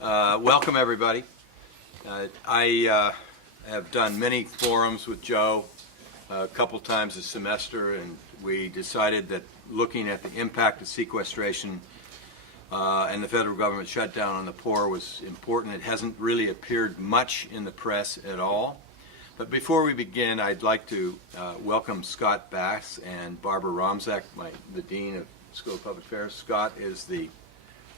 Welcome, everybody. I have done many forums with Joe a couple times a semester, and we decided that looking at the impact of sequestration and the federal government shutdown on the poor was important. It hasn't really appeared much in the press at all. But before we begin, I'd like to welcome Scott Bass and Barbara Romzak, the Dean of School of Public Affairs. Scott is the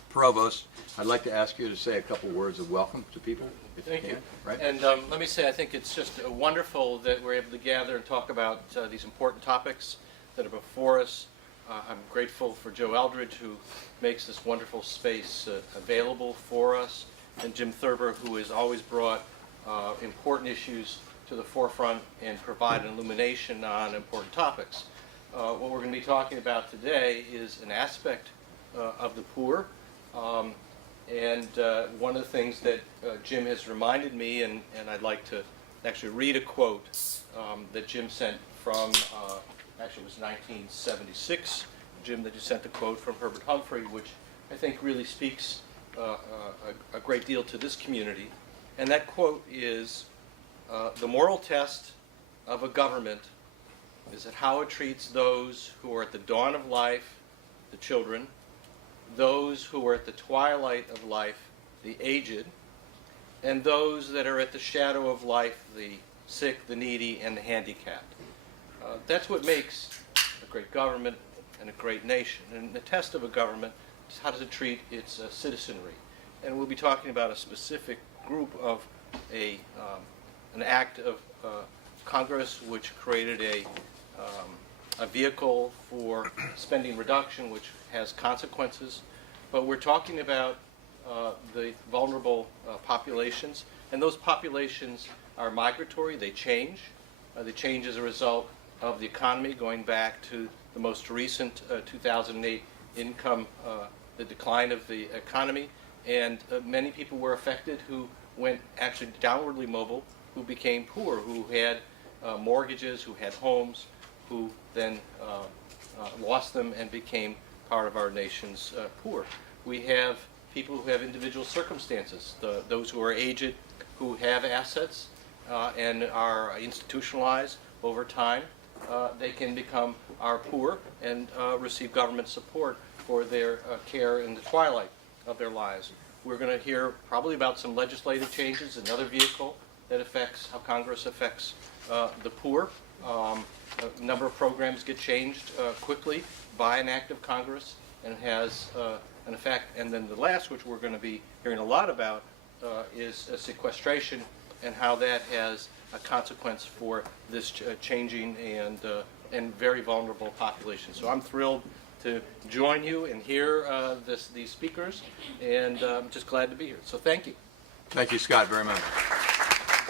Provost. I'd like to ask you to say a couple words of welcome to people. Thank you. Right? And let me say, I think it's just wonderful that we're able to gather and talk about these important topics that are before us. I'm grateful for Joe Eldridge, who makes this wonderful space available for us, and Jim Thurber, who has always brought important issues to the forefront and provide an illumination on important topics. What we're going to be talking about today is an aspect of the poor. And one of the things that Jim has reminded me, and I'd like to actually read a quote that Jim sent from, actually it was 1976, Jim, that you sent the quote from Herbert Humphrey, which I think really speaks a great deal to this community. And that quote is, "The moral test of a government is that how it treats those who are at the dawn of life, the children, those who are at the twilight of life, the aged, and those that are at the shadow of life, the sick, the needy, and the handicapped." That's what makes a great government and a great nation. And the test of a government is how does it treat its citizenry. And we'll be talking about a specific group of an act of Congress which created a vehicle for spending reduction, which has consequences. But we're talking about the vulnerable populations, and those populations are migratory. They change. They change as a result of the economy, going back to the most recent 2008 income, the decline of the economy, and many people were affected who went actually downwardly mobile, who became poor, who had mortgages, who had homes, who then lost them and became part of our nation's poor. We have people who have individual circumstances, those who are aged, who have assets and are institutionalized over time. They can become our poor and receive government support for their care in the twilight of their lives. We're going to hear probably about some legislative changes, another vehicle that affects how Congress affects the poor. A number of programs get changed quickly by an act of Congress and has an effect. And then the last, which we're going to be hearing a lot about, is sequestration and how that has a consequence for this changing and very vulnerable population. So I'm thrilled to join you and hear these speakers, and I'm just glad to be here. So thank you. Thank you, Scott, very much.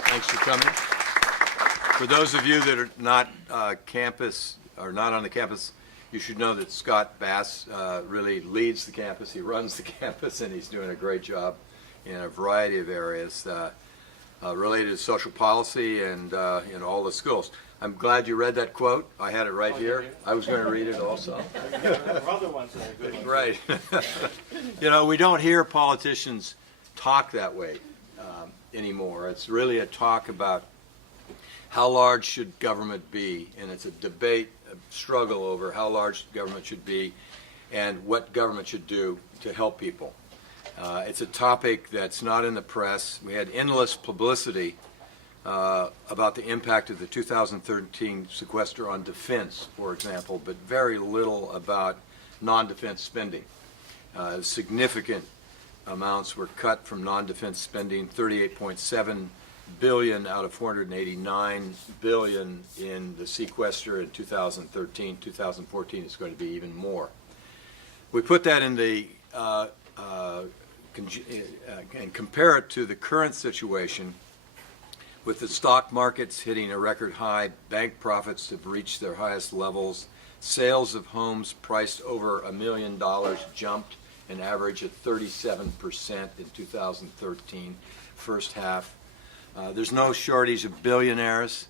Thanks for coming. For those of you that are not not on the campus, you should know that Scott Bass really leads the campus. He runs the campus, and he's doing a great job in a variety of areas related to social policy and in all the schools. I'm glad you read that quote. I had it right here. I was going to read it also. There are other ones that are good ones. Right. You know, we don't hear politicians talk that way anymore. It's really a talk about how large should government be, and it's a debate, a struggle over how large government should be and what government should do to help people. It's a topic that's not in the press. We had endless publicity about the impact of the 2013 sequester on defense, for example, but very little about non-defense spending. Significant amounts were cut from non-defense spending, 38.7 billion out of 489 billion in the sequester in 2013. 2014 is going to be even more. We put that in the and compare it to the current situation with the stock markets hitting a record high, bank profits have reached their highest levels, sales of homes priced over $1 million jumped an average of 37% in 2013, first half. There's no shortage of billionaires.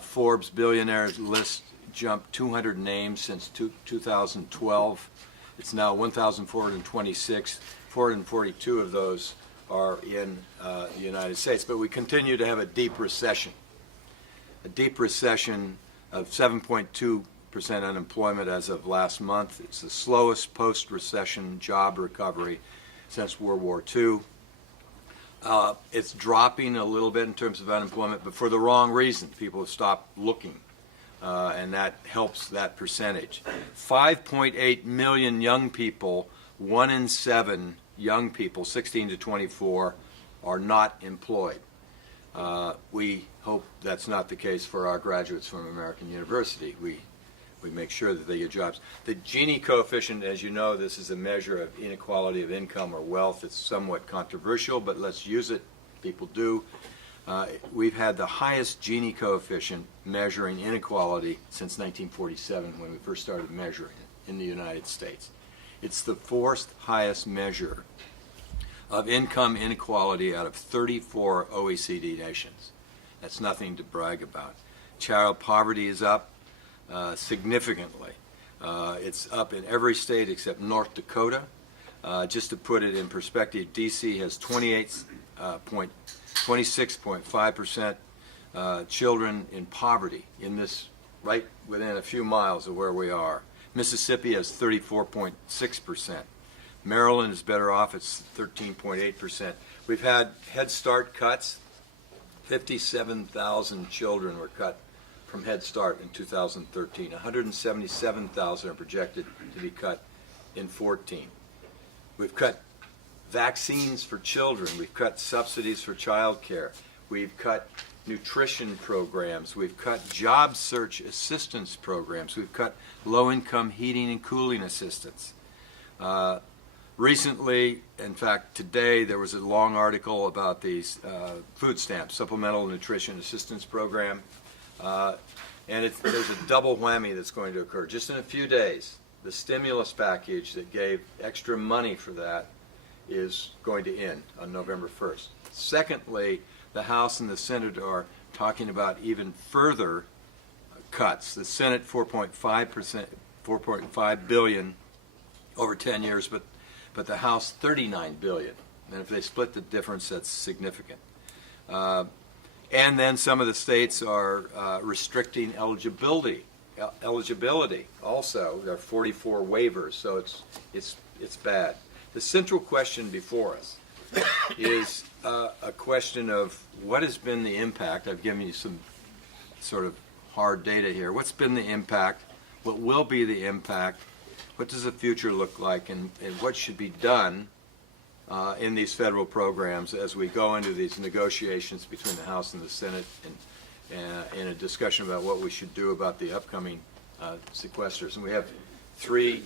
Forbes billionaires list jumped 200 names since 2012. It's now 1,426. 442 of those are in the United States. But we continue to have a deep recession of 7.2% unemployment as of last month. It's the slowest post-recession job recovery since World War II. It's dropping a little bit in terms of unemployment, but for the wrong reason. People have stopped looking, and that helps that percentage. 5.8 million young people, 1 in 7 young people, 16 to 24, are not employed. We hope that's not the case for our graduates from American University. We make sure that they get jobs. The Gini coefficient, as you know, this is a measure of inequality of income or wealth. It's somewhat controversial, but let's use it. People do. We've had the highest Gini coefficient measuring inequality since 1947 when we first started measuring it in the United States. It's the 4th highest measure of income inequality out of 34 OECD nations. That's nothing to brag about. Child poverty is up significantly. It's up in every state except North Dakota. Just to put it in perspective, D.C. has 26.5% children in poverty in this, right within a few miles of where we are. Mississippi has 34.6%. Maryland is better off, it's 13.8%. We've had Head Start cuts. 57,000 children were cut from Head Start in 2013. 177,000 are projected to be cut in 14. We've cut vaccines for children. We've cut subsidies for child care. We've cut nutrition programs. We've cut job search assistance programs. We've cut low-income heating and cooling assistance. Recently, in fact, today, there was a long article about these food stamps, Supplemental Nutrition Assistance Program, and there's a double whammy that's going to occur. Just in a few days, the stimulus package that gave extra money for that is going to end on November 1st. Secondly, the House and the Senate are talking about even further cuts. The Senate 4.5 billion over 10 years, but the House $39 billion. And if they split the difference, that's significant. And then some of the states are restricting eligibility. Also, there are 44 waivers, so it's bad. The central question before us is a question of what has been the impact. I've given you some sort of hard data here. What's been the impact? What will be the impact? What does the future look like, and what should be done in these federal programs as we go into these negotiations between the House and the Senate and in a discussion about what we should do about the upcoming sequesters. And we have 3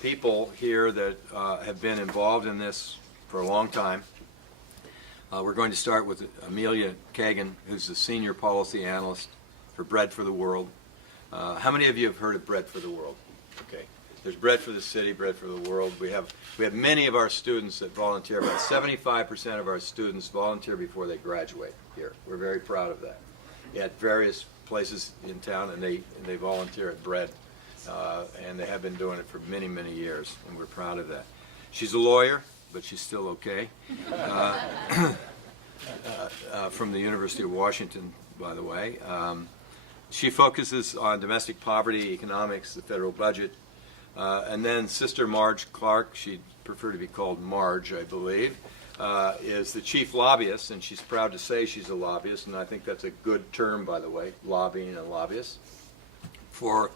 people here that have been involved in this for a long time. We're going to start with Amelia Kegan, who's the Senior Policy Analyst for Bread for the World. How many of you have heard of Bread for the World? Okay. There's Bread for the City, Bread for the World. We have many of our students that volunteer. About 75% of our students volunteer before they graduate here. We're very proud of that. At various places in town, and they volunteer at Bread, and they have been doing it for many, many years, and we're proud of that. She's a lawyer, but she's still okay. From the University of Washington, by the way. She focuses on domestic poverty, economics, the federal budget. And then Sister Marge Clark, she'd prefer to be called Marge, I believe, is the chief lobbyist, and she's proud to say she's a lobbyist, and I think that's a good term, by the way, lobbying a lobbyist, for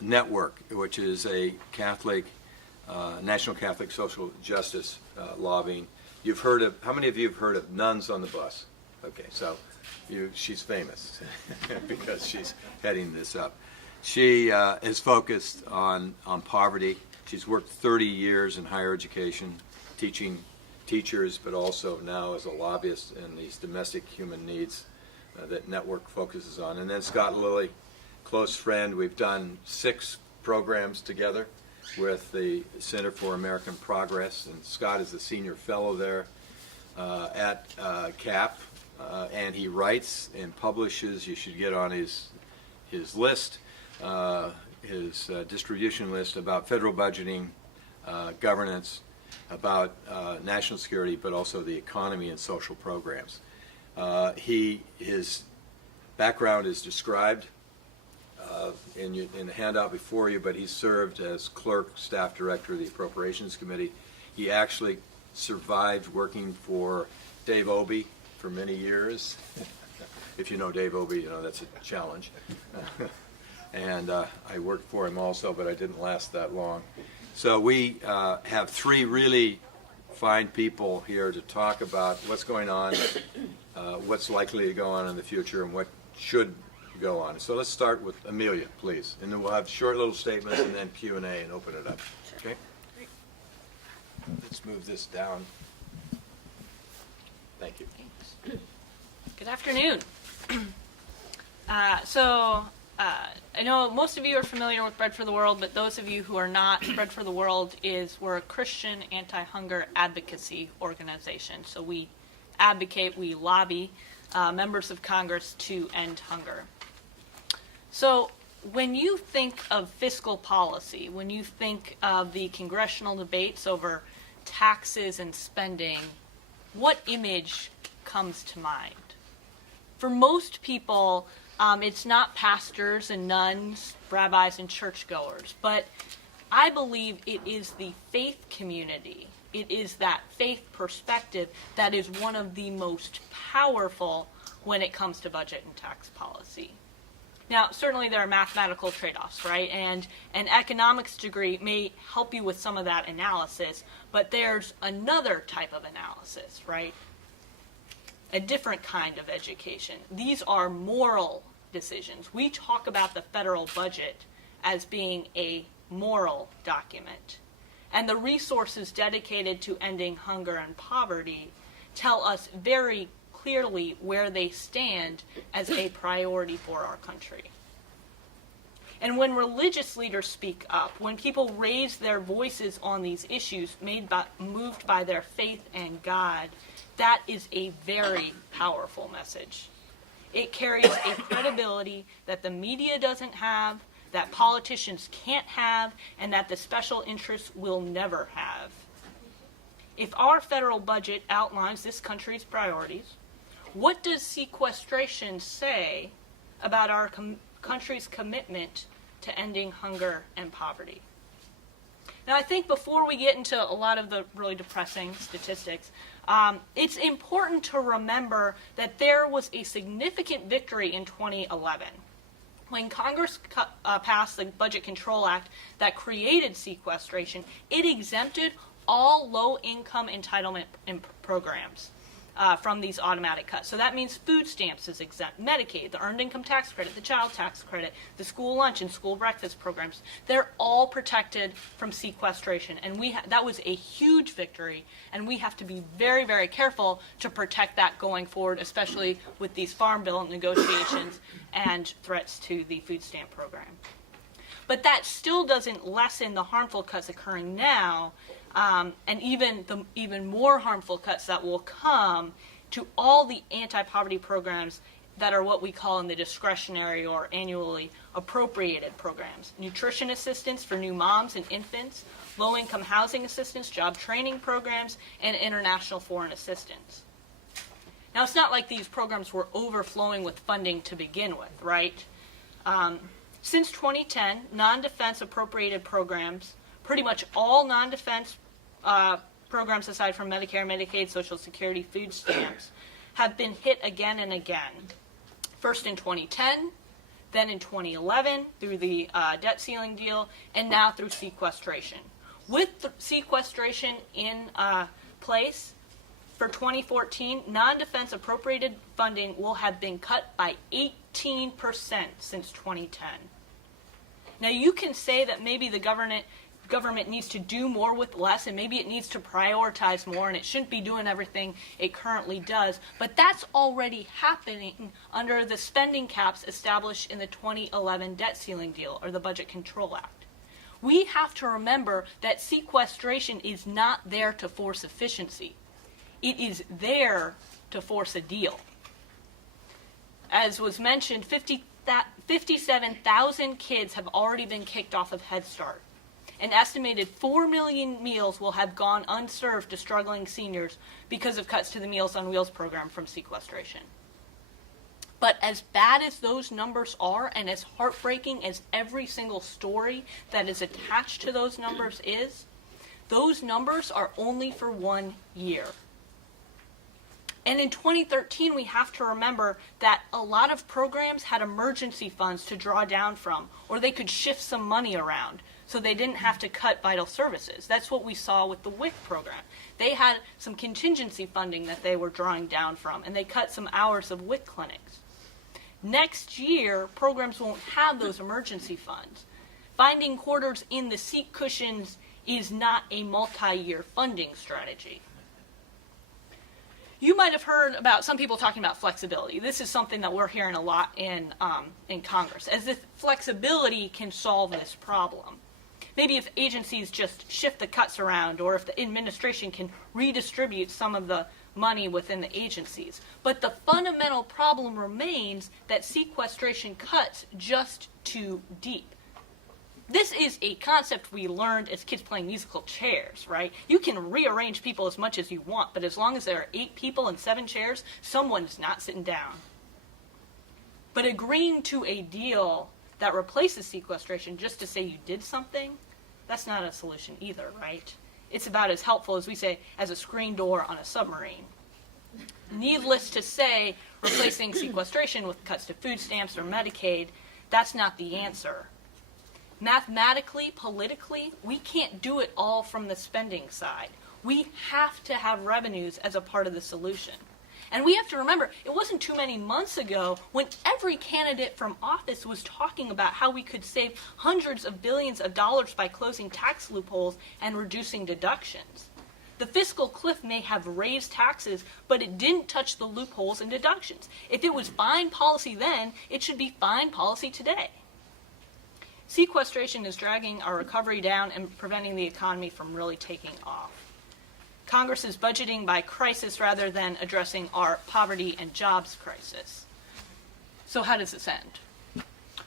Network, which is a Catholic, National Catholic Social Justice lobbying. You've heard of, how many of you have heard of Nuns on the Bus? Okay, so she's famous because she's heading this up. She is focused on poverty. She's worked 30 years in higher education, teaching teachers, but also now as a lobbyist in these domestic human needs that Network focuses on. And then Scott Lilly, close friend. We've done 6 programs together with the Center for American Progress, and Scott is the senior fellow there at CAP, and he writes and publishes. You should get on his list. His distribution list about federal budgeting, governance, about national security, but also the economy and social programs. His background is described in the handout before you, but he served as clerk, staff director of the Appropriations Committee. He actually survived working for Dave Obey for many years. If you know Dave Obey, you know that's a challenge. And I worked for him also, but I didn't last that long. So we have three really fine people here to talk about what's going on, what's likely to go on in the future, and what should go on. So let's start with Amelia, please. And then we'll have short little statements and then Q&A and open it up. Okay? Let's move this down. Thank you. Good afternoon. I know most of you are familiar with Bread for the World, but those of you who are not, Bread for the World we're a Christian anti-hunger advocacy organization. So we advocate, we lobby members of Congress to end hunger. So when you think of fiscal policy, when you think of the congressional debates over taxes and spending, what image comes to mind? For most people, it's not pastors and nuns, rabbis and churchgoers, but I believe it is the faith community. It is that faith perspective that is one of the most powerful when it comes to budget and tax policy. Now, certainly there are mathematical trade-offs, right? And an economics degree may help you with some of that analysis, but there's another type of analysis, right? A different kind of education. These are moral decisions. We talk about the federal budget as being a moral document. And the resources dedicated to ending hunger and poverty tell us very clearly where they stand as a priority for our country. And when religious leaders speak up, when people raise their voices on these issues moved by their faith and God, that is a very powerful message. It carries a credibility that the media doesn't have, that politicians can't have, and that the special interests will never have. If our federal budget outlines this country's priorities, what does sequestration say about our country's commitment to ending hunger and poverty? Now, I think before we get into a lot of the really depressing statistics, it's important to remember that there was a significant victory in 2011. When Congress passed the Budget Control Act that created sequestration, it exempted all low-income entitlement programs from these automatic cuts. So that means food stamps is exempt, Medicaid, the Earned Income Tax Credit, the Child Tax Credit, the school lunch and school breakfast programs. They're all protected from sequestration, and that was a huge victory, and we have to be very, very careful to protect that going forward, especially with these farm bill negotiations and threats to the food stamp program. But that still doesn't lessen the harmful cuts occurring now, and even more harmful cuts that will come to all the anti-poverty programs that are what we call in the discretionary or annually appropriated programs. Nutrition assistance for new moms and infants, low-income housing assistance, job training programs, and international foreign assistance. Now, it's not like these programs were overflowing with funding to begin with, right? Since 2010, non-defense appropriated programs, pretty much all non-defense programs aside from Medicare, Medicaid, Social Security, food stamps, have been hit again and again. First in 2010, then in 2011 through the debt ceiling deal, and now through sequestration. With the sequestration in place, for 2014, non-defense appropriated funding will have been cut by 18% since 2010. Now, you can say that maybe the government needs to do more with less, and maybe it needs to prioritize more, and it shouldn't be doing everything it currently does, but that's already happening under the spending caps established in the 2011 debt ceiling deal, or the Budget Control Act. We have to remember that sequestration is not there to force efficiency. It is there to force a deal. As was mentioned, 57,000 kids have already been kicked off of Head Start. an estimated 4 million meals will have gone unserved to struggling seniors because of cuts to the Meals on Wheels program from sequestration. But as bad as those numbers are, and as heartbreaking as every single story that is attached to those numbers is, those numbers are only for 1 year. And in 2013, we have to remember that a lot of programs had emergency funds to draw down from, or they could shift some money around, so they didn't have to cut vital services. That's what we saw with the WIC program. They had some contingency funding that they were drawing down from, and they cut some hours of WIC clinics. Next year, programs won't have those emergency funds. Finding quarters in the seat cushions is not a multi-year funding strategy. You might have heard about some people talking about flexibility. This is something that we're hearing a lot in Congress, as if flexibility can solve this problem. Maybe if agencies just shift the cuts around, or if the administration can redistribute some of the money within the agencies. But the fundamental problem remains that sequestration cuts just too deep. This is a concept we learned as kids playing musical chairs, right? You can rearrange people as much as you want, but as long as there are 8 people and 7 chairs, someone's not sitting down. But agreeing to a deal that replaces sequestration just to say you did something, that's not a solution either, right? It's about as helpful as we say as a screen door on a submarine. Needless to say, replacing sequestration with cuts to food stamps or Medicaid, that's not the answer. Mathematically, politically, we can't do it all from the spending side. We have to have revenues as a part of the solution. And we have to remember, it wasn't too many months ago when every candidate from office was talking about how we could save hundreds of billions of dollars by closing tax loopholes and reducing deductions. The fiscal cliff may have raised taxes, but it didn't touch the loopholes and deductions. If it was fine policy then, it should be fine policy today. Sequestration is dragging our recovery down and preventing the economy from really taking off. Congress is budgeting by crisis rather than addressing our poverty and jobs crisis. So how does this end?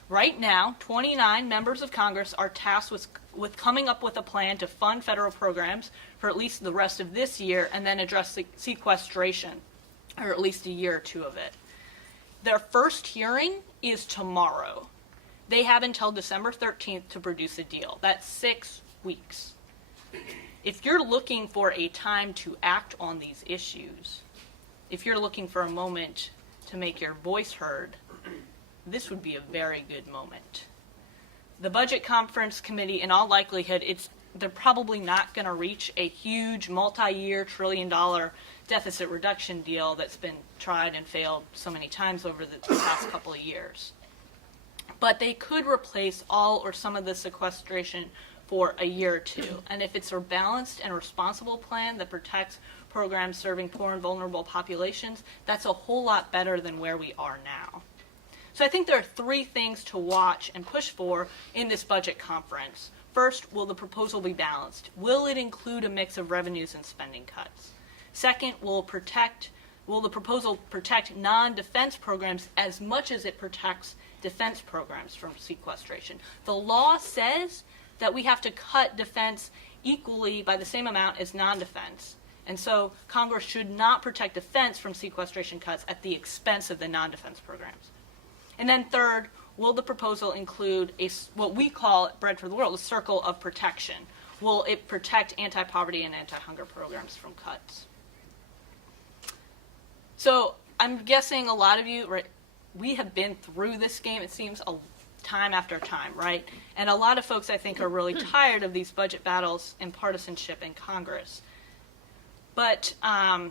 Right now, 29 members of Congress are tasked with coming up with a plan to fund federal programs for at least the rest of this year and then address sequestration, or at least a year or two of it. Their first hearing is tomorrow. They have until December 13th to produce a deal. That's 6 weeks. If you're looking for a time to act on these issues, if you're looking for a moment to make your voice heard, this would be a very good moment. The Budget Conference Committee, in all likelihood, they're probably not going to reach a huge multi-year $1 trillion deficit reduction deal that's been tried and failed so many times over the past couple of years. But they could replace all or some of the sequestration for a year or two. And if it's a balanced and responsible plan that protects programs serving poor and vulnerable populations, that's a whole lot better than where we are now. So I think there are 3 things to watch and push for in this budget conference. First, will the proposal be balanced? Will it include a mix of revenues and spending cuts? Second, will the proposal protect non-defense programs as much as it protects defense programs from sequestration? The law says that we have to cut defense equally by the same amount as non-defense. And so Congress should not protect defense from sequestration cuts at the expense of the non-defense programs. And then third, will the proposal include what we call at Bread for the World, a circle of protection? Will it protect anti-poverty and anti-hunger programs from cuts? So I'm guessing a lot of you, right, we have been through this game, it seems, time after time, right? And a lot of folks, I think, are really tired of these budget battles and partisanship in Congress. But I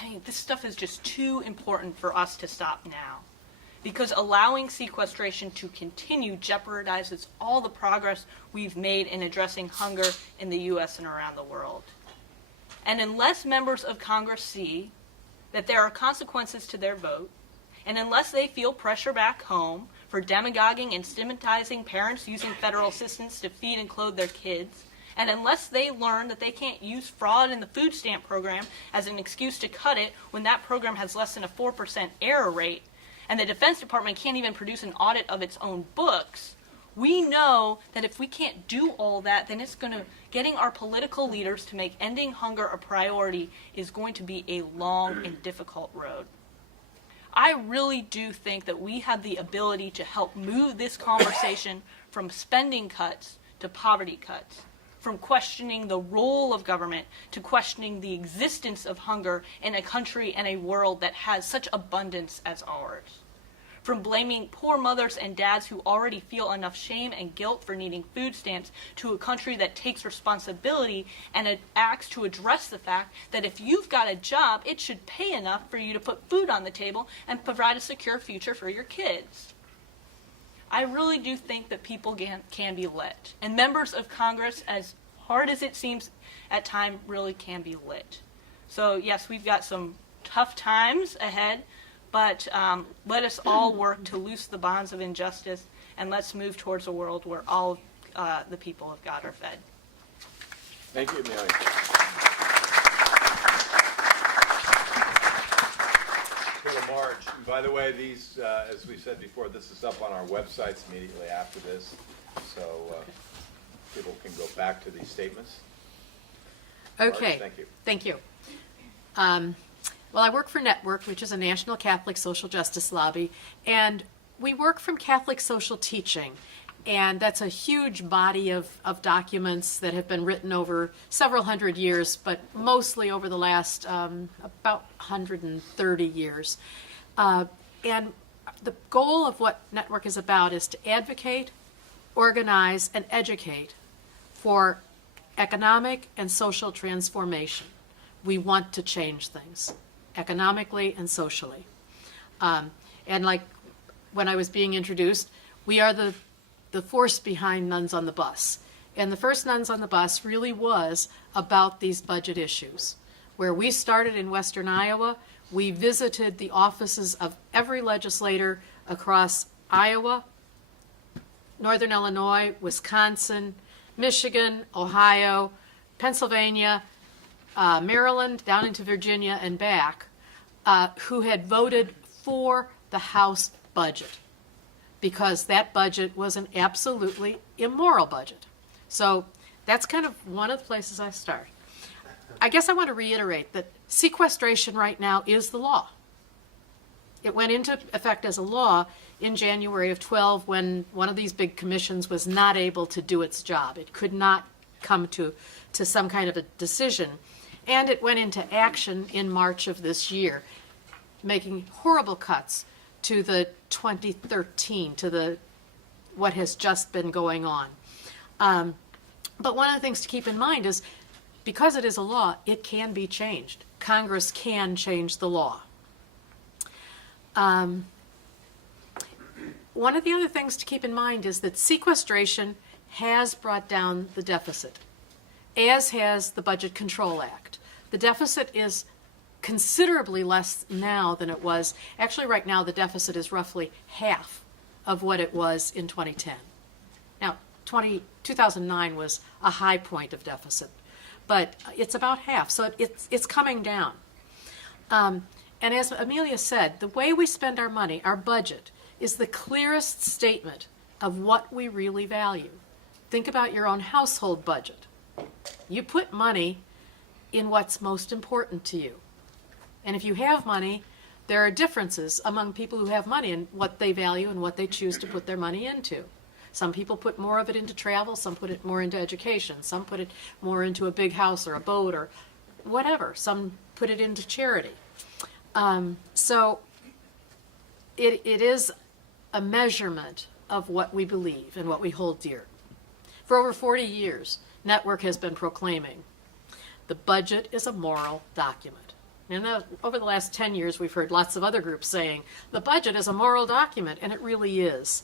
think this stuff is just too important for us to stop now. Because allowing sequestration to continue jeopardizes all the progress we've made in addressing hunger in the U.S. and around the world. And unless members of Congress see that there are consequences to their vote, and unless they feel pressure back home for demagoguing and stigmatizing parents using federal assistance to feed and clothe their kids, and unless they learn that they can't use fraud in the food stamp program as an excuse to cut it when that program has less than a 4% error rate, and the Defense Department can't even produce an audit of its own books, We know that if we can't do all that, then getting our political leaders to make ending hunger a priority is going to be a long and difficult road. I really do think that we have the ability to help move this conversation from spending cuts to poverty cuts, from questioning the role of government to questioning the existence of hunger in a country and a world that has such abundance as ours. From blaming poor mothers and dads who already feel enough shame and guilt for needing food stamps to a country that takes responsibility and acts to address the fact that if you've got a job, it should pay enough for you to put food on the table and provide a secure future for your kids. I really do think that people can be lit. And members of Congress, as hard as it seems at times, really can be lit. So yes, we've got some tough times ahead, but let us all work to loose the bonds of injustice, and let's move towards a world where all the people of God are fed. Thank you, Amelia. Go to Marge. And by the way, these, as we said before, this is up on our websites immediately after this, so people can go back to these statements. Okay. Marge, thank you. Thank you. Well, I work for Network, which is a national Catholic social justice lobby, and we work from Catholic social teaching. And that's a huge body of documents that have been written over several hundred years, but mostly over the last about 130 years. And the goal of what Network is about is to advocate, organize, and educate for economic and social transformation. We want to change things economically and socially. And like when I was being introduced, we are the force behind Nuns on the Bus. And the first Nuns on the Bus really was about these budget issues. Where we started in Western Iowa, we visited the offices of every legislator across Iowa, Northern Illinois, Wisconsin, Michigan, Ohio, Pennsylvania, Maryland, down into Virginia and back, who had voted for the House budget, because that budget was an absolutely immoral budget. So that's kind of one of the places I start. I guess I want to reiterate that sequestration right now is the law. It went into effect as a law in January of 12 when one of these big commissions was not able to do its job. It could not come to some kind of a decision. And it went into action in March of this year, making horrible cuts to the 2013, to what has just been going on. But one of the things to keep in mind is, because it is a law, it can be changed. Congress can change the law. One of the other things to keep in mind is that sequestration has brought down the deficit, as has the Budget Control Act. The deficit is considerably less now than it was. Actually, right now, the deficit is roughly half of what it was in 2010. Now, 2009 was a high point of deficit, but it's about half, so it's coming down. And as Amelia said, the way we spend our money, our budget, is the clearest statement of what we really value. Think about your own household budget. You put money in what's most important to you. And if you have money, there are differences among people who have money and what they value and what they choose to put their money into. Some people put more of it into travel, some put it more into education, some put it more into a big house or a boat or whatever. Some put it into charity. So it is a measurement of what we believe and what we hold dear. For over 40 years, Network has been proclaiming the budget is a moral document. And over the last 10 years, we've heard lots of other groups saying the budget is a moral document, and it really is.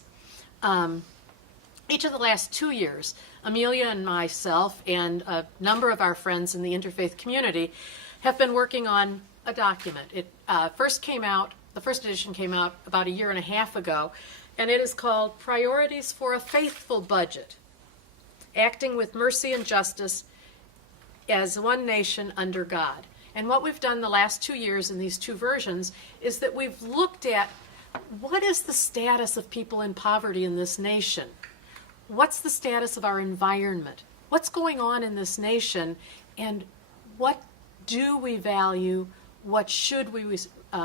Each of the last 2 years, Amelia and myself and a number of our friends in the interfaith community have been working on a document. It first came out, the first edition came out about a year and a half ago, and it is called Priorities for a Faithful Budget, Acting with Mercy and Justice as One Nation Under God. And what we've done the last 2 years in these two versions is that we've looked at what is the status of people in poverty in this nation? what's the status of our environment? What's going on in this nation, and what do we value? What should we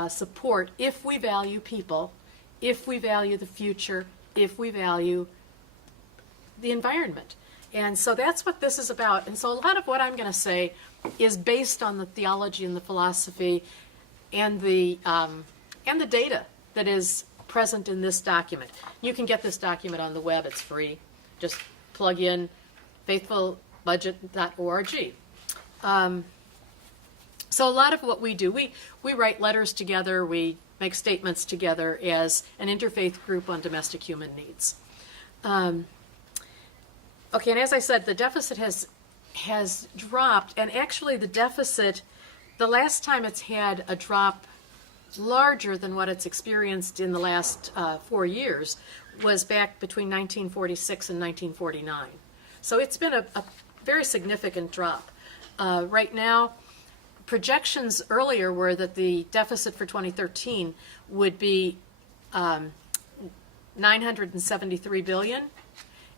support if we value people, if we value the future, if we value the environment? And so that's what this is about. And so a lot of what I'm going to say is based on the theology and the philosophy and the data that is present in this document. You can get this document on the web. It's free. Just plug in faithfulbudget.org. So a lot of what we do, we write letters together, we make statements together as an interfaith group on domestic human needs. Okay, and as I said, the deficit has dropped, and actually the deficit, the last time it's had a drop larger than what it's experienced in the last 4 years was back between 1946 and 1949. So it's been a very significant drop. Right now, projections earlier were that the deficit for 2013 would be $973 billion.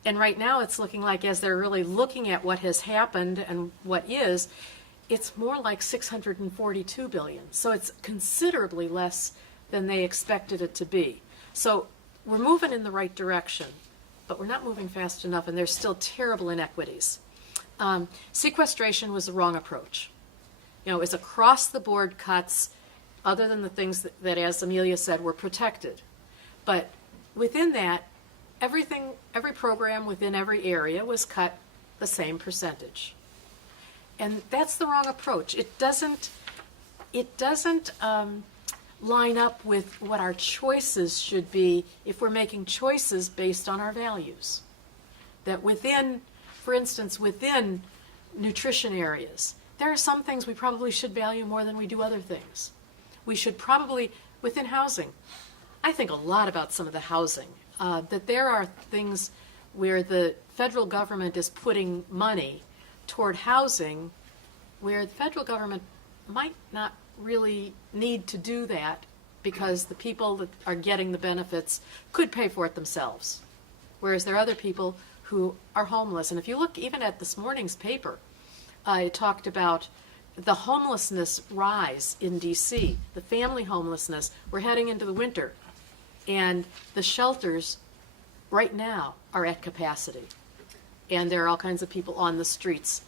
And right now it's looking like, as they're really looking at what has happened and what is, it's more like $642 billion. So it's considerably less than they expected it to be. So we're moving in the right direction, but we're not moving fast enough, and there's still terrible inequities. Sequestration was the wrong approach. You know, it was across-the-board cuts, other than the things that, as Amelia said, were protected. But within that, every program within every area was cut the same percentage. And that's the wrong approach. It doesn't line up with what our choices should be if we're making choices based on our values. That within, for instance, within nutrition areas, there are some things we probably should value more than we do other things. We should probably, within housing, I think a lot about some of the housing, that there are things where the federal government is putting money toward housing where the federal government might not really need to do that because the people that are getting the benefits could pay for it themselves. Whereas there are other people who are homeless. And if you look even at this morning's paper, it talked about the homelessness rise in D.C., the family homelessness. We're heading into the winter, and the shelters right now are at capacity. And there are all kinds of people on the streets.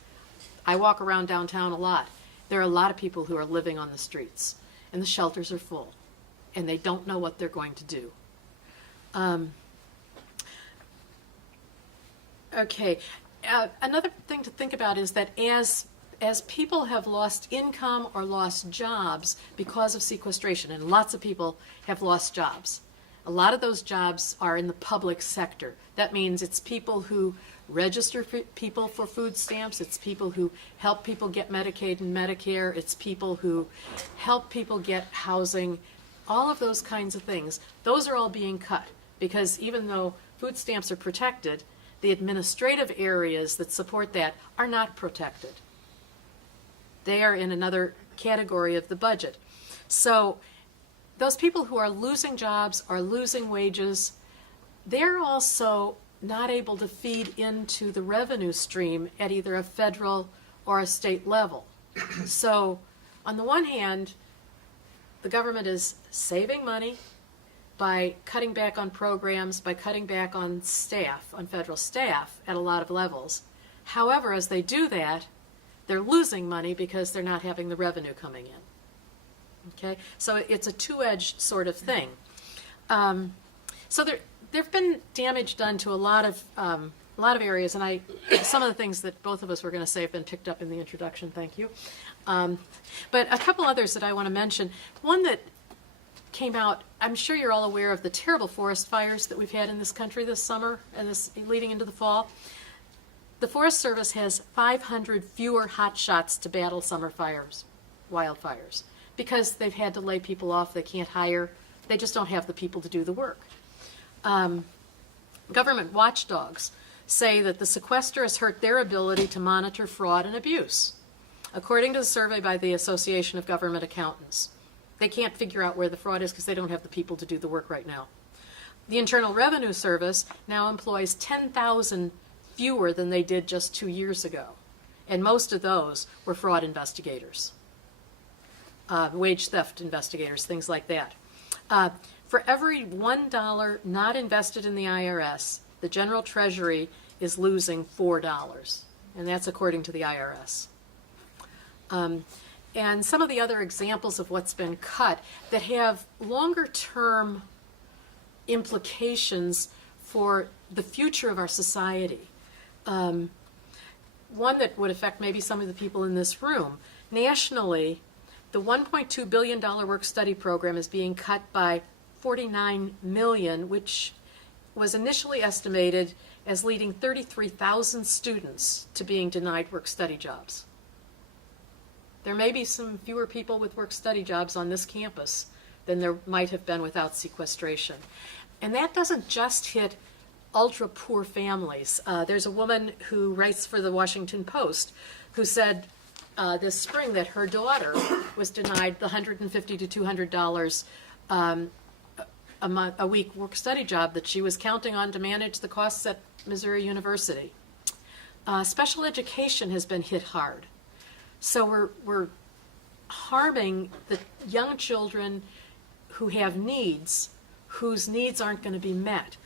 I walk around downtown a lot. There are a lot of people who are living on the streets, and the shelters are full, and they don't know what they're going to do. Okay. Another thing to think about is that as people have lost income or lost jobs because of sequestration, and lots of people have lost jobs, a lot of those jobs are in the public sector. That means it's people who register people for food stamps, it's people who help people get Medicaid and Medicare, it's people who help people get housing, all of those kinds of things. Those are all being cut because even though food stamps are protected, the administrative areas that support that are not protected. They are in another category of the budget. So those people who are losing jobs, are losing wages, they're also not able to feed into the revenue stream at either a federal or a state level. So on the one hand, the government is saving money by cutting back on programs, by cutting back on staff, on federal staff at a lot of levels. However, as they do that, they're losing money because they're not having the revenue coming in. Okay, so it's a two-edged sort of thing. So there've been damage done to a lot of areas, and some of the things that both of us were going to say have been picked up in the introduction. Thank you. But a couple others that I want to mention. One that came out, I'm sure you're all aware of the terrible forest fires that we've had in this country this summer and this leading into the fall. The Forest Service has 500 fewer hot shots to battle summer fires, wildfires, because they've had to lay people off. They can't hire. They just don't have the people to do the work. Government watchdogs say that the sequester has hurt their ability to monitor fraud and abuse, according to the survey by the Association of Government Accountants. They can't figure out where the fraud is because they don't have the people to do the work right now. The Internal Revenue Service now employs 10,000 fewer than they did just 2 years ago. And most of those were fraud investigators, wage theft investigators, things like that. For every $1 not invested in the IRS, the General Treasury is losing $4, and that's according to the IRS. And some of the other examples of what's been cut that have longer-term implications for the future of our society. One that would affect maybe some of the people in this room. Nationally, the $1.2 billion work-study program is being cut by $49 million, which was initially estimated as leading 33,000 students to being denied work-study jobs. There may be some fewer people with work-study jobs on this campus than there might have been without sequestration. And that doesn't just hit ultra-poor families. There's a woman who writes for the Washington Post who said this spring that her daughter was denied the $150 to $200 a week work-study job that she was counting on to manage the costs at Missouri University. Special education has been hit hard. So we're harming the young children who have needs, whose needs aren't going to be met.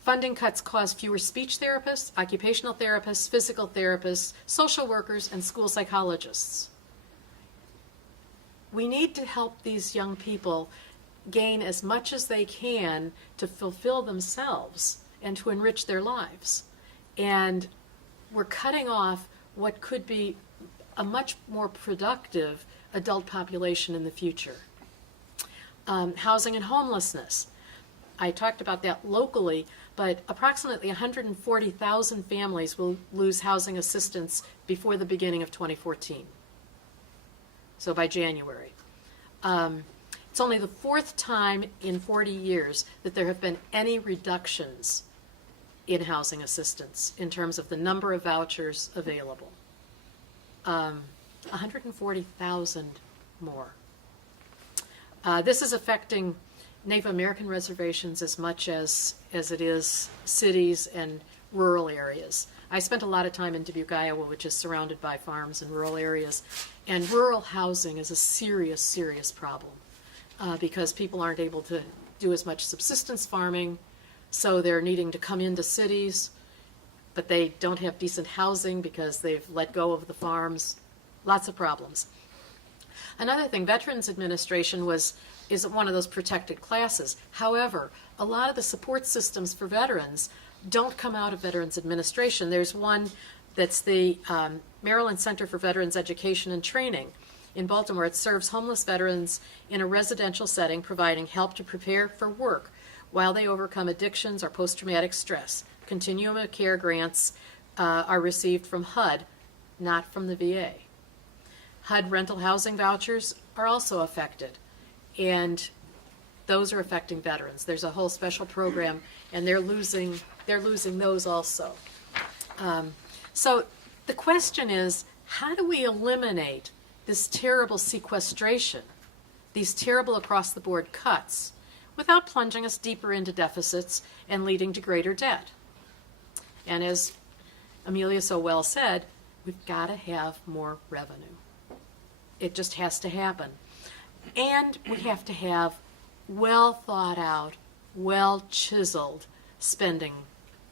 Funding cuts cause fewer speech therapists, occupational therapists, physical therapists, social workers, and school psychologists. We need to help these young people gain as much as they can to fulfill themselves and to enrich their lives. And we're cutting off what could be a much more productive adult population in the future. Housing and homelessness. I talked about that locally, but approximately 140,000 families will lose housing assistance before the beginning of 2014. So by January. It's only the fourth time in 40 years that there have been any reductions in housing assistance in terms of the number of vouchers available. 140,000 more. This is affecting Native American reservations as much as it is cities and rural areas. I spent a lot of time in Dubuque, Iowa, which is surrounded by farms and rural areas, and rural housing is a serious, serious problem because people aren't able to do as much subsistence farming, so they're needing to come into cities, but they don't have decent housing because they've let go of the farms. Lots of problems. Another thing, Veterans Administration is one of those protected classes. However, a lot of the support systems for veterans don't come out of Veterans Administration. There's one that's the Maryland Center for Veterans Education and Training in Baltimore. It serves homeless veterans in a residential setting, providing help to prepare for work while they overcome addictions or post-traumatic stress. Continuum of care grants are received from HUD, not from the VA. HUD rental housing vouchers are also affected, and those are affecting veterans. There's a whole special program, and they're losing those also. So the question is, how do we eliminate this terrible sequestration, these terrible across-the-board cuts, without plunging us deeper into deficits and leading to greater debt? And as Amelia so well said, we've got to have more revenue. It just has to happen. And we have to have well thought out, well chiseled spending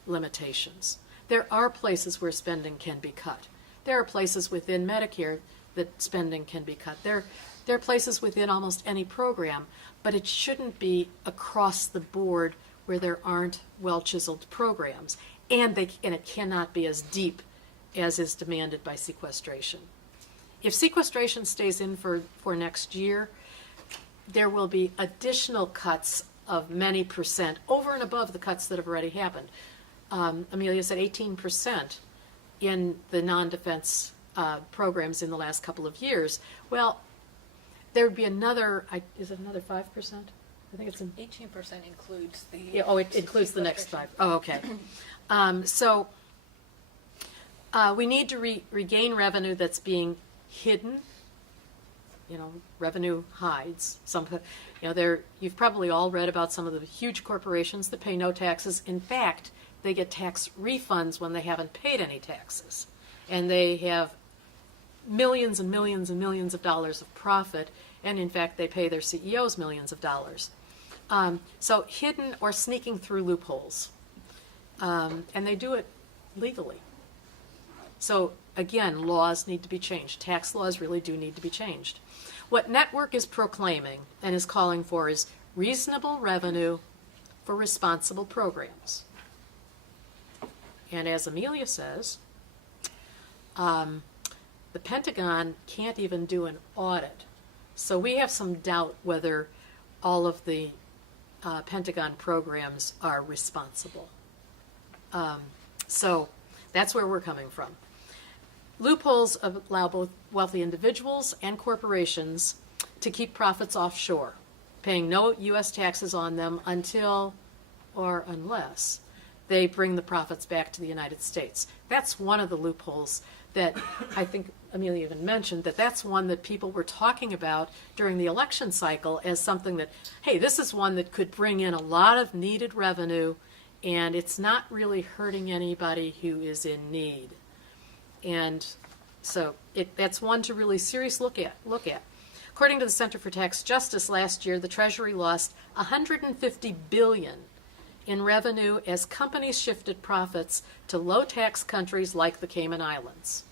limitations. There are places where spending can be cut. There are places within Medicare that spending can be cut. There are places within almost any program, but it shouldn't be across the board where there aren't well chiseled programs. And it cannot be as deep as is demanded by sequestration. If sequestration stays in for next year, there will be additional cuts of many percent over and above the cuts that have already happened. Amelia said 18% in the non-defense programs in the last couple of years. Well, there would be another, is it another 5%? I think it's 18% includes the. Yeah, oh, it includes the next 5. Oh, okay. So we need to regain revenue that's being hidden revenue hides. You've probably all read about some of the huge corporations that pay no taxes. In fact, they get tax refunds when they haven't paid any taxes. And they have millions and millions and millions of dollars of profit, and in fact, they pay their CEOs millions of dollars. So hidden or sneaking through loopholes. And they do it legally. So again, laws need to be changed. Tax laws really do need to be changed. What Network is proclaiming and is calling for is reasonable revenue for responsible programs. And as Amelia says, the Pentagon can't even do an audit. So we have some doubt whether all of the Pentagon programs are responsible. So that's where we're coming from. Loopholes allow both wealthy individuals and corporations to keep profits offshore, paying no U.S. taxes on them until or unless they bring the profits back to the United States. That's one of the loopholes that I think Amelia even mentioned, that's one that people were talking about during the election cycle as something that, hey, this is one that could bring in a lot of needed revenue, and it's not really hurting anybody who is in need. And so that's one to really seriously look at. According to the Center for Tax Justice, last year the Treasury lost $150 billion in revenue as companies shifted profits to low-tax countries like the Cayman Islands.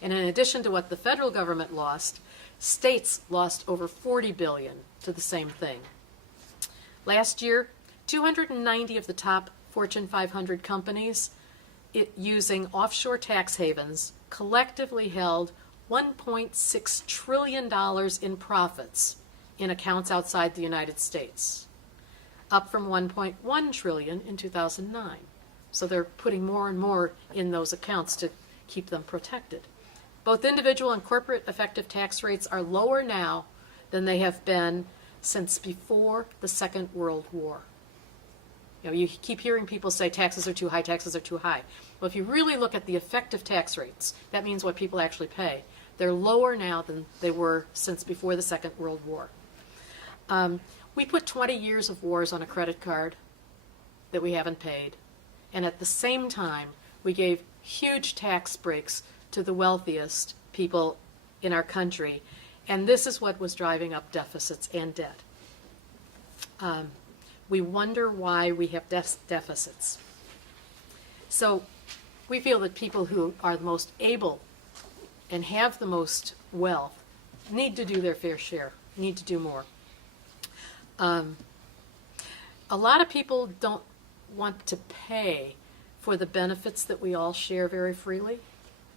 And in addition to what the federal government lost, states lost over $40 billion to the same thing. Last year, 290 of the top Fortune 500 companies using offshore tax havens collectively held $1.6 trillion in profits in accounts outside the United States, up from $1.1 trillion in 2009. So they're putting more and more in those accounts to keep them protected. Both individual and corporate effective tax rates are lower now than they have been since before the Second World War. You keep hearing people say taxes are too high, taxes are too high. Well, if you really look at the effective tax rates, that means what people actually pay. They're lower now than they were since before the Second World War. We put 20 years of wars on a credit card that we haven't paid, and at the same time, we gave huge tax breaks to the wealthiest people in our country, and this is what was driving up deficits and debt. We wonder why we have deficits. So we feel that people who are the most able and have the most wealth need to do their fair share, need to do more. A lot of people don't want to pay for the benefits that we all share very freely.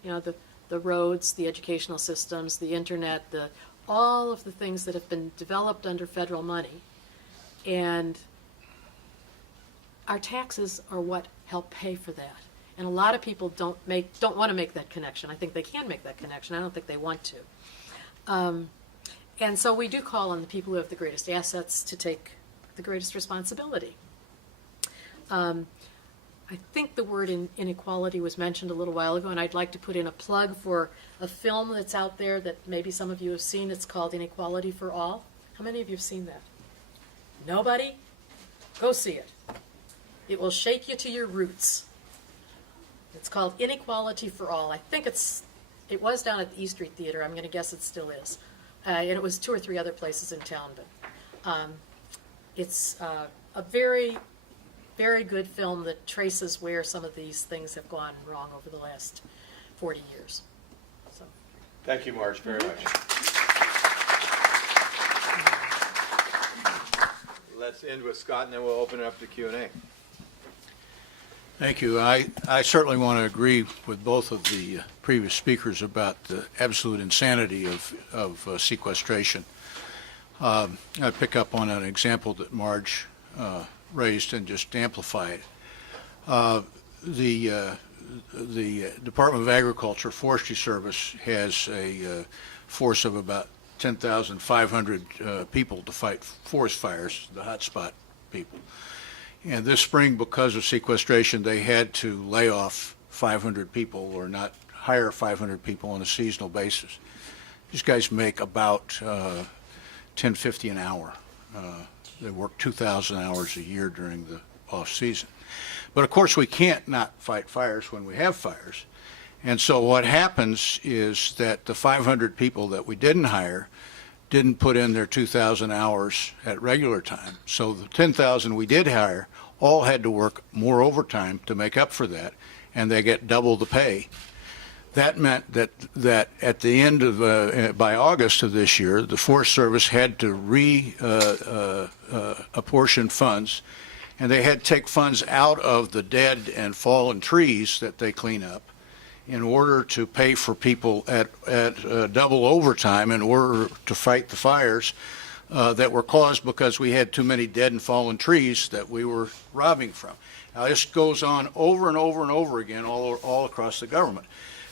The roads, the educational systems, the internet, all of the things that have been developed under federal money. And our taxes are what help pay for that. And a lot of people don't want to make that connection. I think they can make that connection. I don't think they want to. And so we do call on the people who have the greatest assets to take the greatest responsibility. I think the word inequality was mentioned a little while ago, and I'd like to put in a plug for a film that's out there that maybe some of you have seen. It's called Inequality for All. How many of you have seen that? Nobody? Go see it. It will shake you to your roots. It's called Inequality for All. I think it was down at the E Street Theater. I'm going to guess it still is. And it was 2 or 3 other places in town. But it's a very, very good film that traces where some of these things have gone wrong over the last 40 years. So. Thank you, Marge, very much. Let's end with Scott, and then we'll open it up to Q&A. Thank you. I certainly want to agree with both of the previous speakers about the absolute insanity of sequestration. I pick up on an example that Marge raised and just amplify it. The Department of Agriculture Forestry Service has a force of about 10,500 people to fight forest fires, the hotspot people. And this spring, because of sequestration, they had to lay off 500 people or not hire 500 people on a seasonal basis. These guys make about $10.50 an hour. They work 2,000 hours a year during the off-season. But of course, we can't not fight fires when we have fires. And so what happens is that the 500 people that we didn't hire didn't put in their 2,000 hours at regular time. So the 10,000 we did hire all had to work more overtime to make up for that, and they get double the pay. That meant that at the end of, by August of this year, the Forest Service had to apportion funds, and they had to take funds out of the dead and fallen trees that they clean up in order to pay for people at double overtime in order to fight the fires that were caused because we had too many dead and fallen trees that we were robbing from. Now, this goes on over and over and over again all across the government.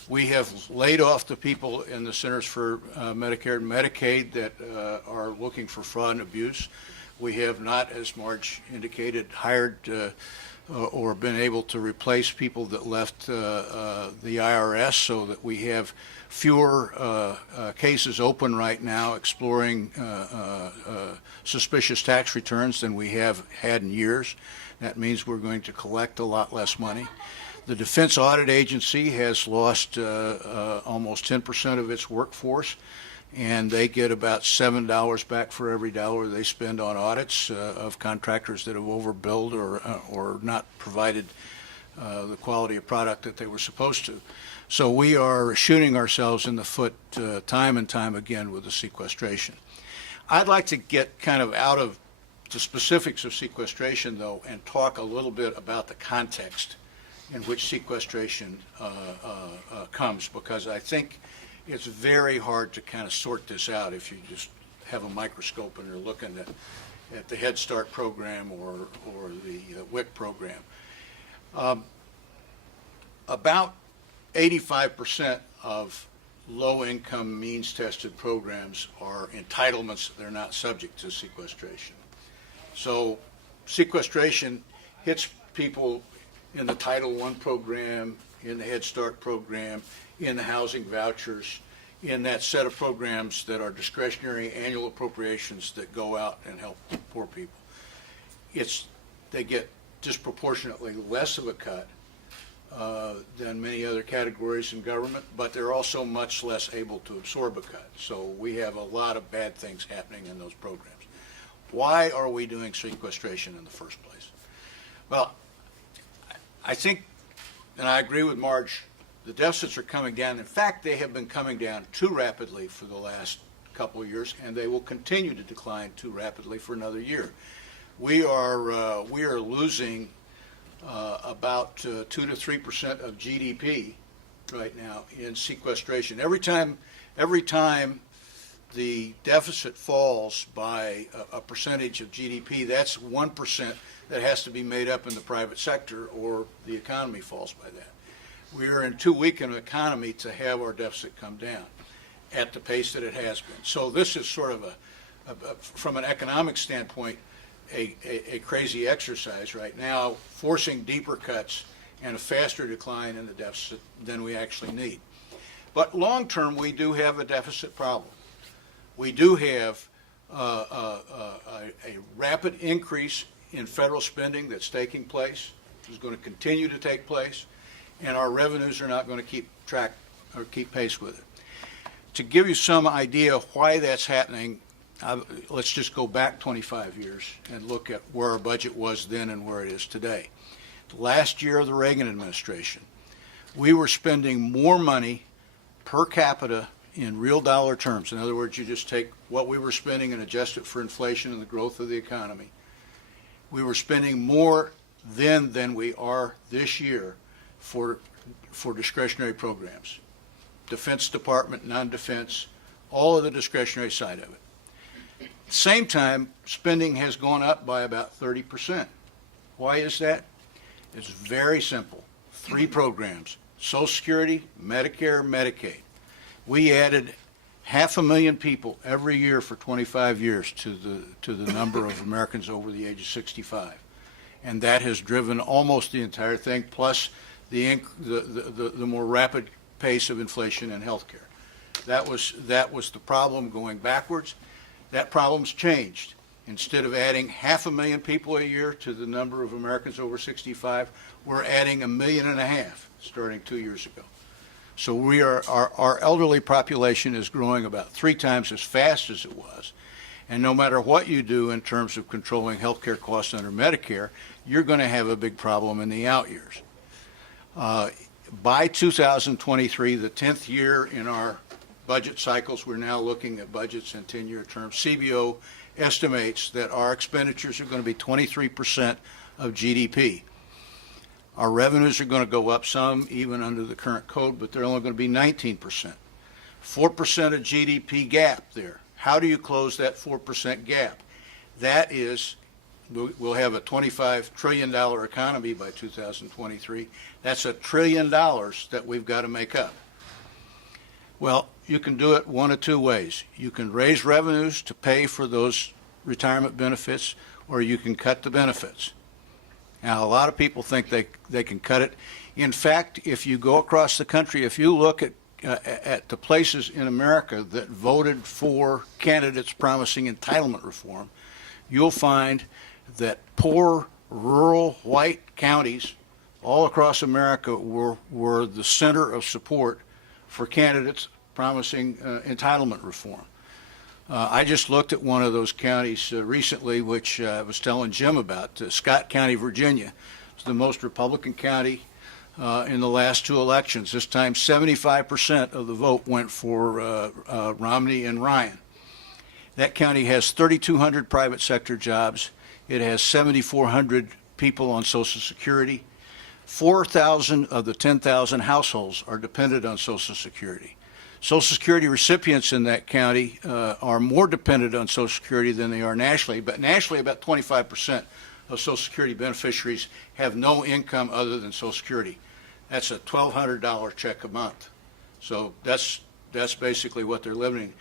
We have laid off the people in the Centers for Medicare and Medicaid that are looking for fraud and abuse. We have not, as Marge indicated, hired or been able to replace people that left the IRS, so that we have fewer cases open right now exploring suspicious tax returns than we have had in years. That means we're going to collect a lot less money. The Defense Audit Agency has lost almost 10% of its workforce, and they get about $7 back for every dollar they spend on audits of contractors that have overbilled or not provided the quality of product that they were supposed to. So we are shooting ourselves in the foot time and time again with the sequestration. I'd like to get kind of out of the specifics of sequestration, though, and talk a little bit about the context in which sequestration comes, because I think it's very hard to kind of sort this out if you just have a microscope and you're looking at the Head Start program or the WIC program. About 85% of low-income means-tested programs are entitlements. They're not subject to sequestration. So sequestration hits people in the Title I program, in the Head Start program, in the housing vouchers, in that set of programs that are discretionary annual appropriations that go out and help poor people. They get disproportionately less of a cut than many other categories in government, but they're also much less able to absorb a cut. So we have a lot of bad things happening in those programs. Why are we doing sequestration in the first place? Well, I think, and I agree with Marge, the deficits are coming down. In fact, they have been coming down too rapidly for the last couple of years, and they will continue to decline too rapidly for another year. We are losing about 2 to 3% of GDP right now in sequestration. Every time the deficit falls by a percentage of GDP, that's 1% that has to be made up in the private sector, or the economy falls by that. We are in too weak an economy to have our deficit come down at the pace that it has been. So this is sort of from an economic standpoint, a crazy exercise right now, forcing deeper cuts and a faster decline in the deficit than we actually need. But long term, we do have a deficit problem. We do have a rapid increase in federal spending that's taking place, is going to continue to take place, and our revenues are not going to keep track or keep pace with it. To give you some idea why that's happening, let's just go back 25 years and look at where our budget was then and where it is today. Last year of the Reagan administration, we were spending more money per capita in real dollar terms. In other words, you just take what we were spending and adjust it for inflation and the growth of the economy. We were spending more then than we are this year for discretionary programs. Defense Department, non-defense, all of the discretionary side of it. Same time, spending has gone up by about 30%. Why is that? It's very simple. 3 programs: Social Security, Medicare, Medicaid. We added 500,000 people every year for 25 years to the number of Americans over the age of 65, and that has driven almost the entire thing, plus the more rapid pace of inflation in health care. That was the problem going backwards. That problem's changed. Instead of adding 500,000 people a year to the number of Americans over 65, we're adding 1.5 million starting 2 years ago. So our elderly population is growing about 3 times as fast as it was. And no matter what you do in terms of controlling health care costs under Medicare, you're going to have a big problem in the out years. By 2023, the 10th year in our budget cycles, we're now looking at budgets in 10-year terms. CBO estimates that our expenditures are going to be 23% of GDP. Our revenues are going to go up some, even under the current code, but they're only going to be 19%. 4% of GDP gap there. How do you close that 4% gap? That is, we'll have a $25 trillion economy by 2023. That's $1 trillion that we've got to make up. Well, you can do it one of two ways. You can raise revenues to pay for those retirement benefits, or you can cut the benefits. Now, a lot of people think they can cut it. In fact, if you go across the country, if you look at the places in America that voted for candidates promising entitlement reform, you'll find that poor, rural, white counties all across America were the center of support for candidates promising entitlement reform. I just looked at one of those counties recently, which I was telling Jim about, Scott County, Virginia. It's the most Republican county in the last 2 elections. This time, 75% of the vote went for Romney and Ryan. That county has 3,200 private sector jobs. It has 7,400 people on Social Security. 4,000 of the 10,000 households are dependent on Social Security. Social Security recipients in that county are more dependent on Social Security than they are nationally, but nationally about 25% of Social Security beneficiaries have no income other than Social Security. That's a $1,200 check a month. So that's basically what they're living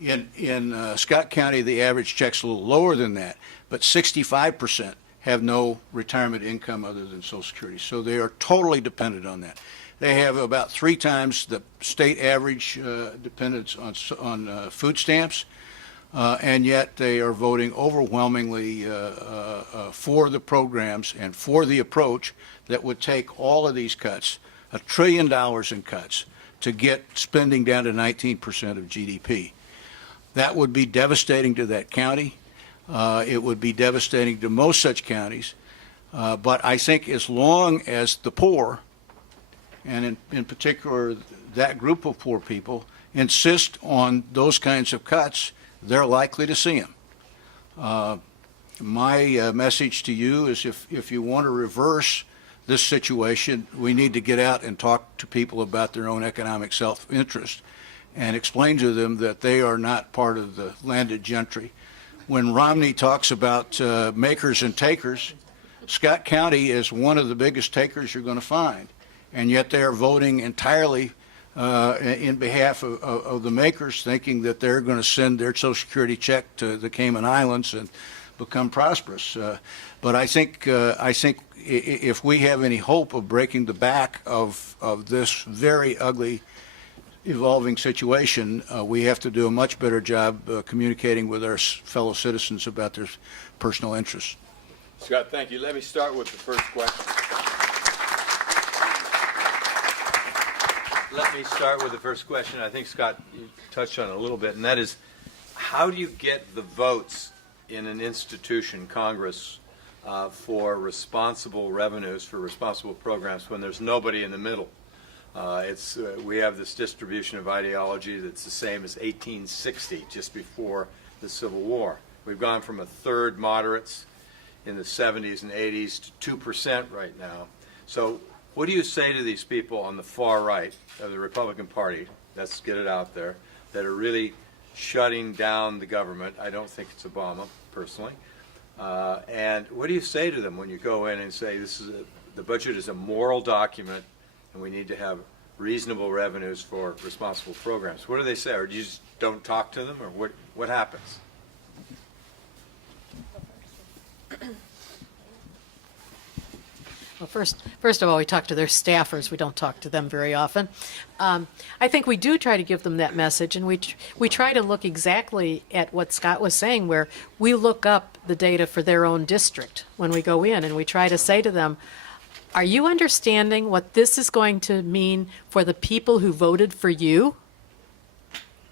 in. Scott County, the average check's a little lower than that, but 65% have no retirement income other than Social Security. So they are totally dependent on that. They have about 3 times the state average dependence on food stamps, and yet they are voting overwhelmingly for the programs and for the approach that would take all of these cuts, $1 trillion in cuts, to get spending down to 19% of GDP. That would be devastating to that county. It would be devastating to most such counties. But I think as long as the poor, and in particular that group of poor people, insist on those kinds of cuts, they're likely to see them. My message to you is if you want to reverse this situation, we need to get out and talk to people about their own economic self-interest and explain to them that they are not part of the landed gentry. When Romney talks about makers and takers, Scott County is one of the biggest takers you're going to find, and yet they are voting entirely in behalf of the makers, thinking that they're going to send their Social Security check to the Cayman Islands and become prosperous. But I think if we have any hope of breaking the back of this very ugly evolving situation, we have to do a much better job communicating with our fellow citizens about their personal interests. Scott, thank you. Let me start with the first question. I think, Scott, you touched on it a little bit, and that is, how do you get the votes in an institution, Congress, for responsible revenues, for responsible programs, when there's nobody in the middle? We have this distribution of ideology that's the same as 1860, just before the Civil War. We've gone from a third moderates in the 70s and 80s to 2% right now. So what do you say to these people on the far right of the Republican Party, let's get it out there, that are really shutting down the government? I don't think it's Obama, personally. And what do you say to them when you go in and say the budget is a moral document and we need to have reasonable revenues for responsible programs? What do they say? Or do you just don't talk to them? Or what happens? Well, first of all, we talk to their staffers. We don't talk to them very often. I think we do try to give them that message, and we try to look exactly at what Scott was saying, where we look up the data for their own district when we go in, and we try to say to them, are you understanding what this is going to mean for the people who voted for you?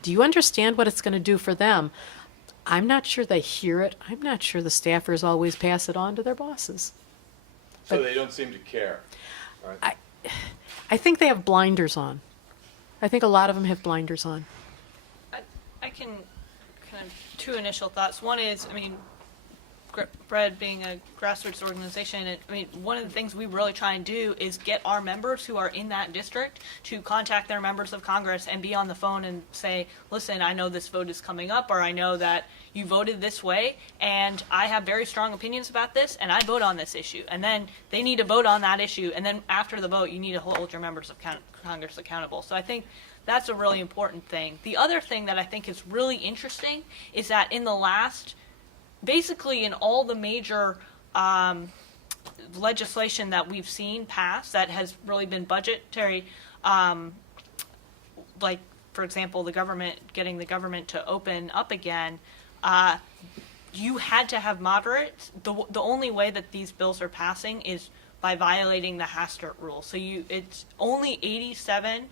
Do you understand what it's going to do for them? I'm not sure they hear it. I'm not sure the staffers always pass it on to their bosses. So they don't seem to care. Right? I think they have blinders on. I think a lot of them have blinders on. I can kind of two initial thoughts. One is, I mean, Bread being a grassroots organization, one of the things we really try and do is get our members who are in that district to contact their members of Congress and be on the phone and say, listen, I know this vote is coming up, or I know that you voted this way, and I have very strong opinions about this, and I vote on this issue. And then they need to vote on that issue, and then after the vote, you need to hold your members of Congress accountable. So I think that's a really important thing. The other thing that I think is really interesting is that in the last, basically in all the major legislation that we've seen pass that has really been budgetary, like, for example, getting the government to open up again, you had to have moderates. The only way that these bills are passing is by violating the Hastert rule. So it's only 87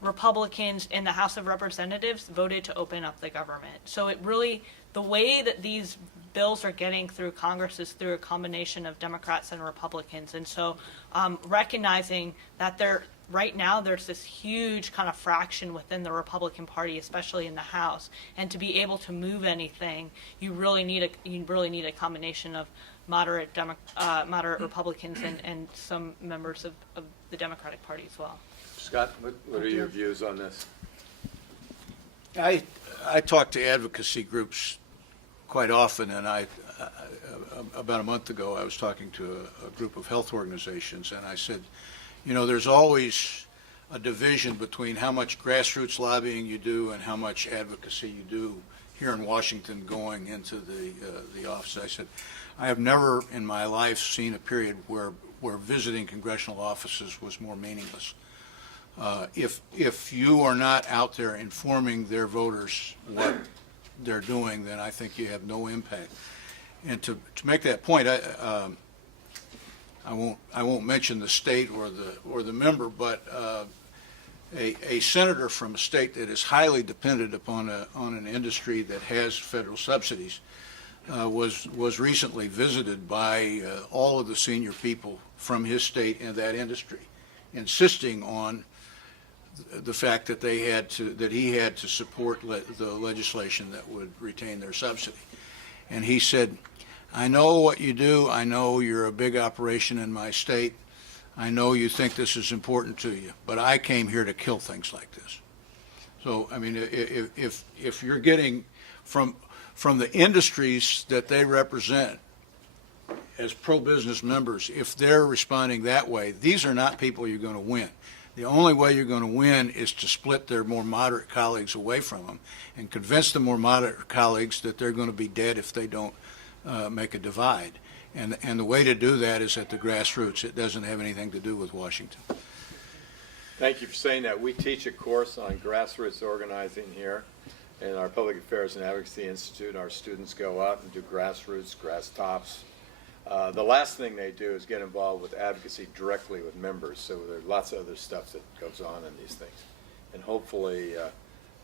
Republicans in the House of Representatives voted to open up the government. So it really, the way that these bills are getting through Congress is through a combination of Democrats and Republicans. And so recognizing that right now there's this huge kind of fraction within the Republican Party, especially in the House, and to be able to move anything, you really need a combination of moderate Republicans and some members of the Democratic Party as well. Scott, what are your views on this? I talk to advocacy groups quite often, and about a month ago I was talking to a group of health organizations, and I said, there's always a division between how much grassroots lobbying you do and how much advocacy you do here in Washington going into the office. I said, I have never in my life seen a period where visiting congressional offices was more meaningless. If you are not out there informing their voters what they're doing, then I think you have no impact. And to make that point, I won't mention the state or the member, but a senator from a state that is highly dependent upon an industry that has federal subsidies was recently visited by all of the senior people from his state and that industry, insisting on the fact that he had to support the legislation that would retain their subsidy. And he said, I know what you do. I know you're a big operation in my state. I know you think this is important to you, but I came here to kill things like this. So, I mean, if you're getting from the industries that they represent as pro-business members, if they're responding that way, these are not people you're going to win. The only way you're going to win is to split their more moderate colleagues away from them and convince the more moderate colleagues that they're going to be dead if they don't make a divide. And the way to do that is at the grassroots. It doesn't have anything to do with Washington. Thank you for saying that. We teach a course on grassroots organizing here in our Public Affairs and Advocacy Institute. Our students go out and do grassroots, grass tops. The last thing they do is get involved with advocacy directly with members. So there's lots of other stuff that goes on in these things. And hopefully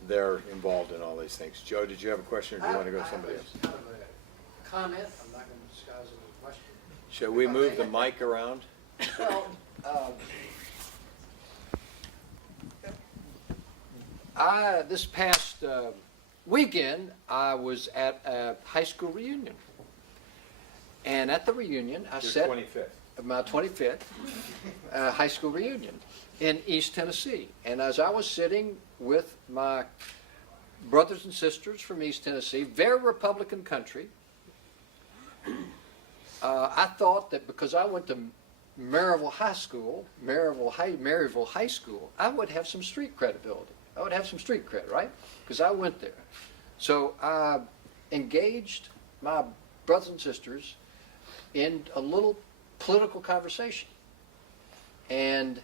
they're involved in all these things. Joe, did you have a question or do you want to go to somebody else? Kind of a comment. I'm not going to disguise it as a question. Shall we move the mic around? Well, this past weekend, I was at a high school reunion. And at the reunion, I said... 25th. My 25th high school reunion in East Tennessee. And as I was sitting with my brothers and sisters from East Tennessee, very Republican country, I thought that because I went to Maryville High School, Maryville High School, I would have some street credibility. I would have some street cred, right? Because I went there. So I engaged my brothers and sisters in a little political conversation. And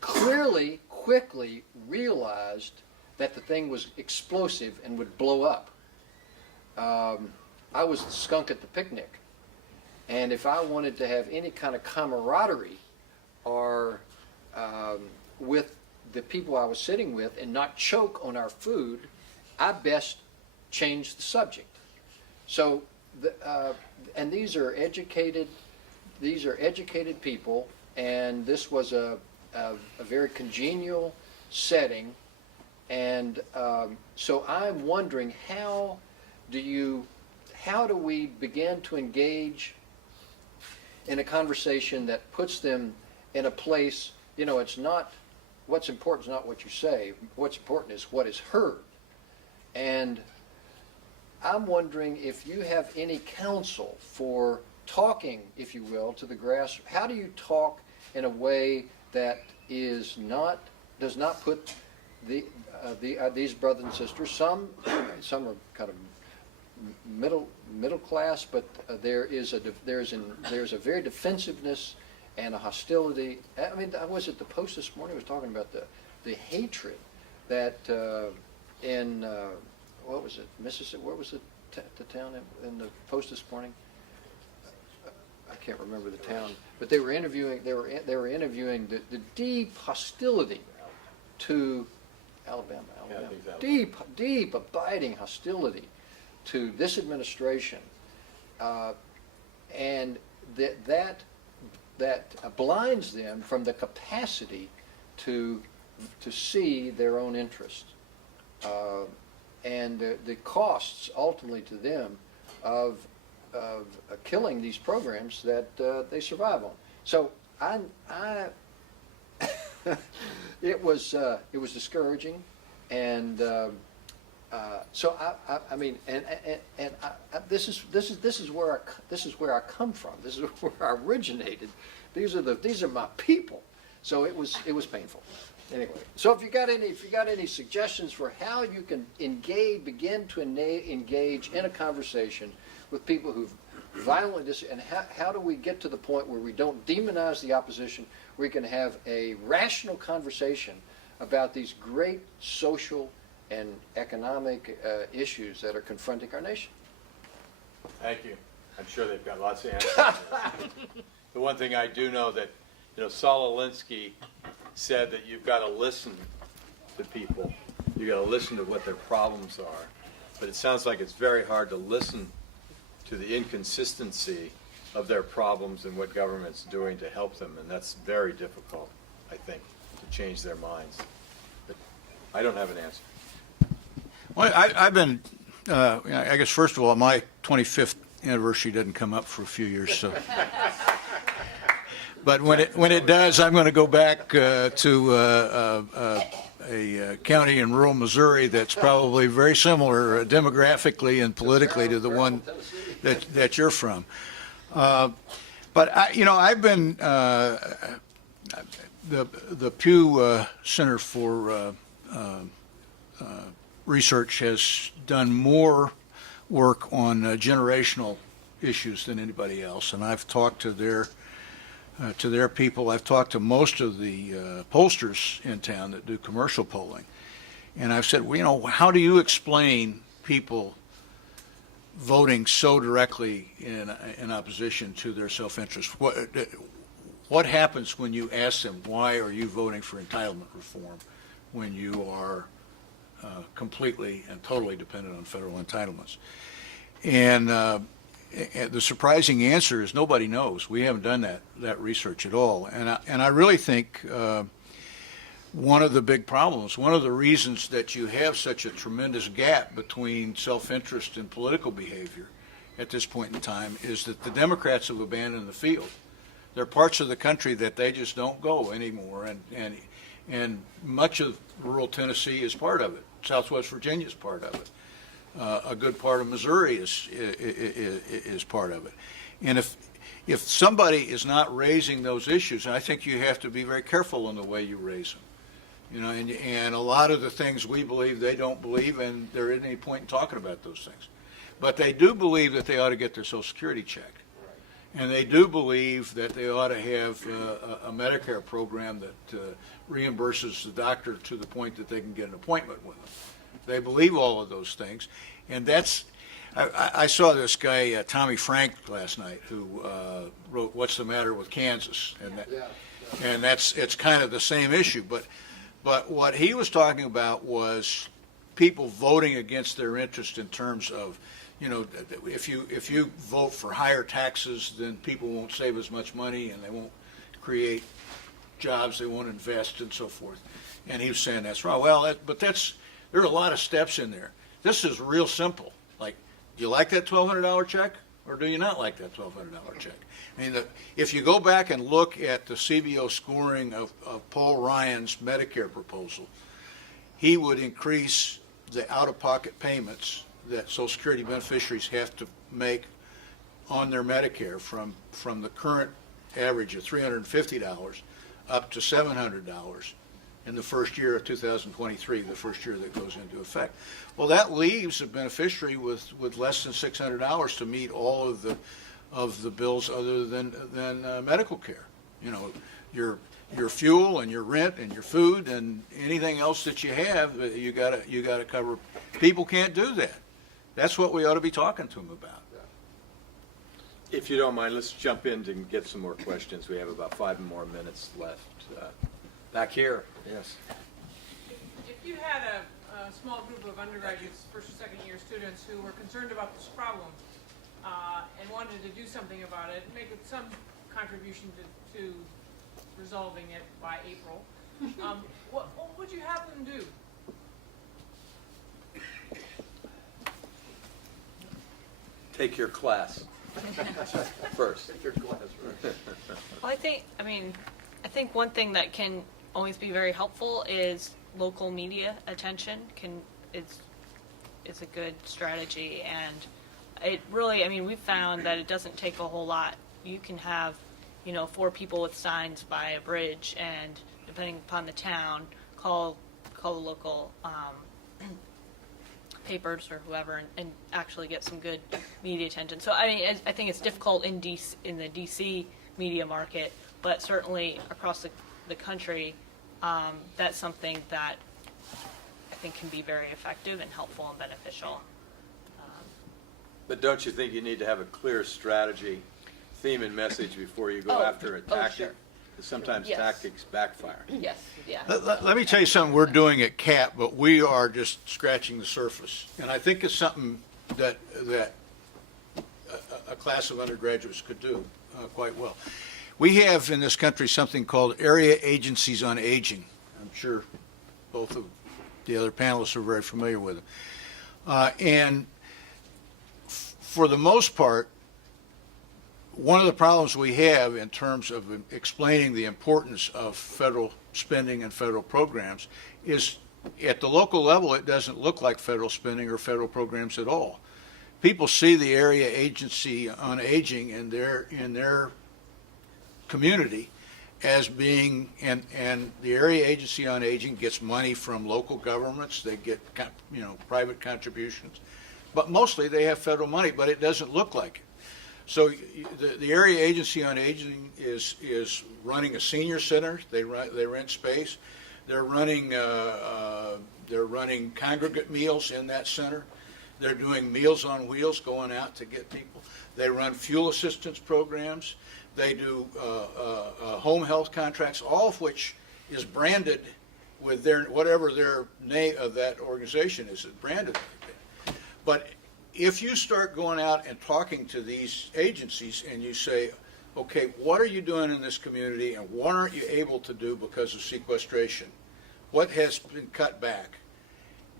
clearly, quickly realized that the thing was explosive and would blow up. I was the skunk at the picnic. And if I wanted to have any kind of camaraderie or with the people I was sitting with and not choke on our food, I best change the subject. So, and these are educated people, and this was a very congenial setting. And so I'm wondering, how do we begin to engage in a conversation that puts them in a place, it's not, what's important is not what you say, what's important is what is heard. And I'm wondering if you have any counsel for talking, if you will, to the grassroots. How do you talk in a way that does not put these brothers and sisters, some are kind of middle class, but there's a very defensive-ness and a hostility. I mean, I was at the Post this morning. I was talking about the hatred that in what was it, Mississippi? Where was the town in the Post this morning? I can't remember the town, but they were interviewing. They were interviewing the deep hostility to Alabama. Yeah, Deep, abiding hostility to this administration, and that blinds them from the capacity to see their own interest, and the costs ultimately to them of killing these programs that they survive on. So it was discouraging, and so I mean, and this is where I come from. This is where I originated. These are my people. So it was painful. Anyway, so if you got any suggestions for how you can begin to engage in a conversation with people who've violently and how do we get to the point where we don't demonize the opposition, we can have a rational conversation about these great social and economic issues that are confronting our nation. Thank you. I'm sure they've got lots of answers. The one thing I do know that, Saul Alinsky said that you've got to listen to people. You've got to listen to what their problems are. But it sounds like it's very hard to listen to the inconsistency of their problems and what government's doing to help them. And that's very difficult, I think, to change their minds. But I don't have an answer. Well, I've been, I guess, first of all, my 25th anniversary doesn't come up for a few years, so. But when it does, I'm going to go back to a county in rural Missouri that's probably very similar demographically and politically to the one that you're from. But I've been the Pew Center for Research has done more work on generational issues than anybody else, and I've talked to their people. I've talked to most of the pollsters in town that do commercial polling, and I've said, well, how do you explain people voting so directly in opposition to their self-interest? What happens when you ask them, why are you voting for entitlement reform when you are completely and totally dependent on federal entitlements? And the surprising answer is nobody knows. We haven't done that research at all. And I really think one of the big problems, one of the reasons that you have such a tremendous gap between self-interest and political behavior at this point in time is that the Democrats have abandoned the field. There are parts of the country that they just don't go anymore, and much of rural Tennessee is part of it. Southwest Virginia is part of it. A good part of Missouri is part of it. And if somebody is not raising those issues, and I think you have to be very careful in the way you raise them. And a lot of the things we believe they don't believe, and there isn't any point in talking about those things. But they do believe that they ought to get their Social Security check. And they do believe that they ought to have a Medicare program that reimburses the doctor to the point that they can get an appointment with them. They believe all of those things. And that's, I saw this guy, Tommy Frank, last night, who wrote What's the Matter with Kansas? And it's kind of the same issue. But what he was talking about was people voting against their interest in terms of, if you vote for higher taxes, then people won't save as much money and they won't create jobs, they won't invest, and so forth. And he was saying that's wrong. Well, there are a lot of steps in there. This is real simple. Like, do you like that $1,200 check, or do you not like that $1,200 check? I mean, if you go back and look at the CBO scoring of Paul Ryan's Medicare proposal, he would increase the out-of-pocket payments that Social Security beneficiaries have to make on their Medicare from the current average of $350 up to $700 in the first year of 2023, the first year that goes into effect. Well, that leaves a beneficiary with less than $600 to meet all of the bills other than medical care. Your fuel and your rent and your food and anything else that you have, you gotta cover. People can't do that. That's what we ought to be talking to them about. If you don't mind, let's jump in to get some more questions. We have about 5 more minutes left. Back here, yes. If you had a small group of undergraduates, first or second year students who were concerned about this problem and wanted to do something about it, make some contribution to resolving it by April, what would you have them do? Take your class first. Take your class first. Well, I think one thing that can always be very helpful is local media attention is a good strategy, and it really, we've found that it doesn't take a whole lot. You can have, 4 people with signs by a bridge, and depending upon the town, call the local papers or whoever, and actually get some good media attention. So I think it's difficult in the DC media market, but certainly across the country, that's something that I think can be very effective and helpful and beneficial. But don't you think you need to have a clear strategy, theme, and message before you go after a tactic? Sure. Because sometimes Yes. tactics backfire. Yes, yeah. Let me tell you something we're doing at CAP, but we are just scratching the surface. And I think it's something that a class of undergraduates could do quite well. We have in this country something called Area Agencies on Aging. I'm sure both of the other panelists are very familiar with them. And for the most part, one of the problems we have in terms of explaining the importance of federal spending and federal programs is at the local level, it doesn't look like federal spending or federal programs at all. People see the Area Agency on Aging in their community as being, and the Area Agency on Aging gets money from local governments, they get private contributions, but mostly they have federal money, but it doesn't look like it. So the Area Agency on Aging is running a senior center. They rent space. They're running congregate meals in that center. They're doing Meals on Wheels, going out to get people. They run fuel assistance programs. They do home health contracts, all of which is branded with whatever their name of that organization is branded like that. But if you start going out and talking to these agencies and you say, okay, what are you doing in this community and what aren't you able to do because of sequestration? What has been cut back?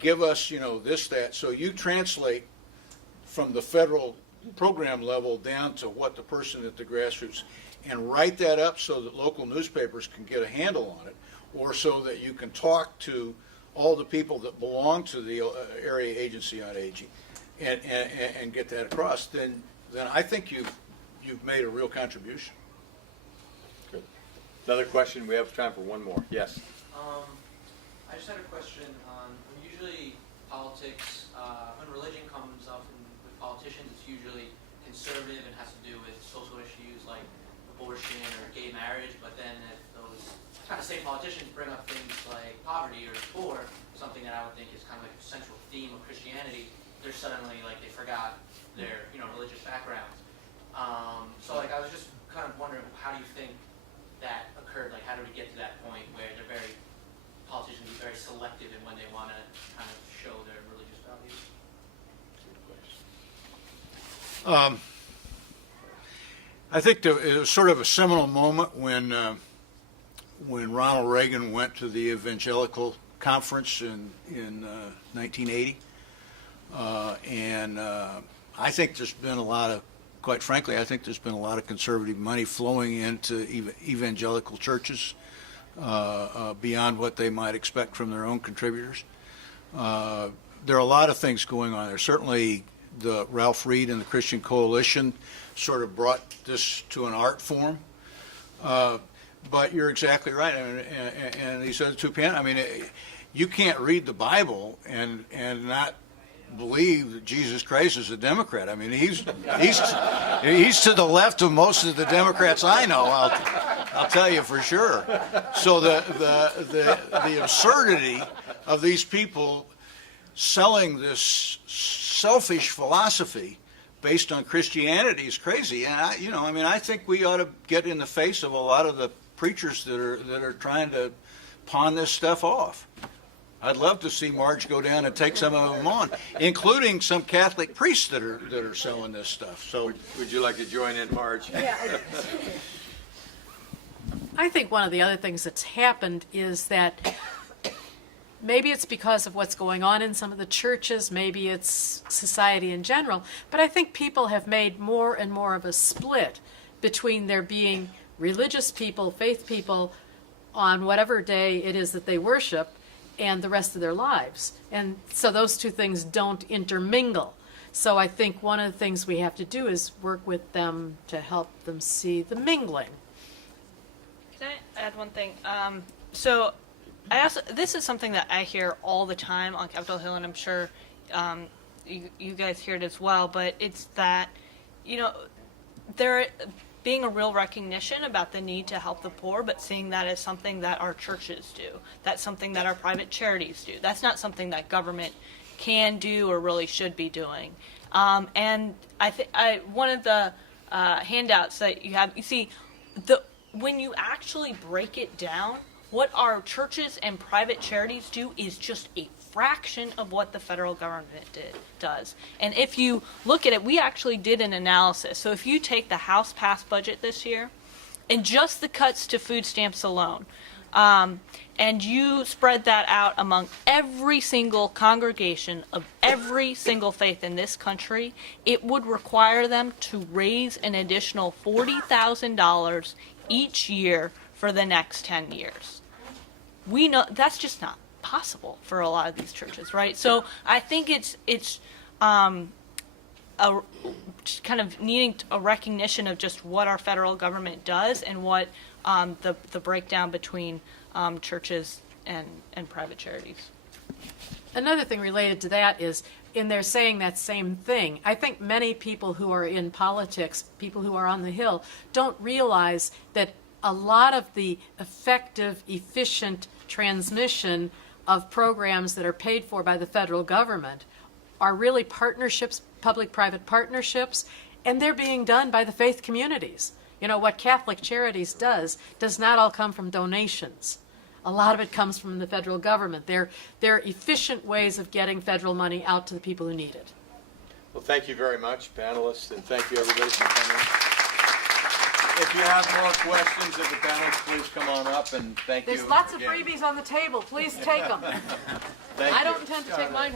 Give us, this, that. So you translate from the federal program level down to what the person at the grassroots, and write that up so that local newspapers can get a handle on it, or so that you can talk to all the people that belong to the Area Agency on Aging. And get that across, then I think you've made a real contribution. Good. Another question. We have time for one more. Yes. I just had a question on usually politics. When religion comes up with politicians, it's usually conservative and has to do with social issues like abortion or gay marriage, but then if those kind of same politicians bring up things like poverty or poor, something that I would think is kind of like a central theme of Christianity, they're suddenly like they forgot their religious backgrounds. So like I was just kind of wondering, how do you think that occurred? Like how do we get to that point where politicians be very selective in when they want to kind of show their religious values? I think it was sort of a seminal moment when Ronald Reagan went to the Evangelical Conference in 1980, and I think there's been a lot of, quite frankly, I think there's been a lot of conservative money flowing into evangelical churches beyond what they might expect from their own contributors. There are a lot of things going on there. Certainly, the Ralph Reed and the Christian Coalition sort of brought this to an art form. But you're exactly right. I mean, and he said to Penn, I mean, you can't read the Bible and not believe that Jesus Christ is a Democrat. I mean, he's to the left of most of the Democrats I know. I'll tell you for sure. So the absurdity of these people selling this selfish philosophy based on Christianity is crazy. And I think we ought to get in the face of a lot of the preachers that are trying to pawn this stuff off. I'd love to see Marge go down and take some of them on, including some Catholic priests that are selling this stuff. So, Would you like to join in, Marge? Yeah. I think one of the other things that's happened is that maybe it's because of what's going on in some of the churches, maybe it's society in general, but I think people have made more and more of a split between there being religious people, faith people, on whatever day it is that they worship, and the rest of their lives. And so those two things don't intermingle. So I think one of the things we have to do is work with them to help them see the mingling. Can I add one thing? So this is something that I hear all the time on Capitol Hill, and I'm sure you guys hear it as well, but it's that, there being a real recognition about the need to help the poor, but seeing that as something that our churches do. That's something that our private charities do. That's not something that government can do or really should be doing. And I think one of the handouts that you have, you see, when you actually break it down, what our churches and private charities do is just a fraction of what the federal government does. And if you look at it, we actually did an analysis. So if you take the House passed budget this year and just the cuts to food stamps alone, and you spread that out among every single congregation of every single faith in this country, it would require them to raise an additional $40,000 each year for the next 10 years. We know that's just not possible for a lot of these churches, right? So I think it's kind of needing a recognition of just what our federal government does and what the breakdown between churches and private charities. Another thing related to that is, in their saying that same thing, I think many people who are in politics, people who are on the Hill, don't realize that a lot of the effective, efficient transmission of programs that are paid for by the federal government are really partnerships, public-private partnerships, and they're being done by the faith communities. What Catholic Charities does not all come from donations. A lot of it comes from the federal government. They're efficient ways of getting federal money out to the people who need it. Well, thank you very much, panelists, and thank you, everybody, for coming. If you have more questions of the panelists, please come on up, and thank you. There's lots of again. freebies on the table. Please take them. Thank I you. don't intend to take mine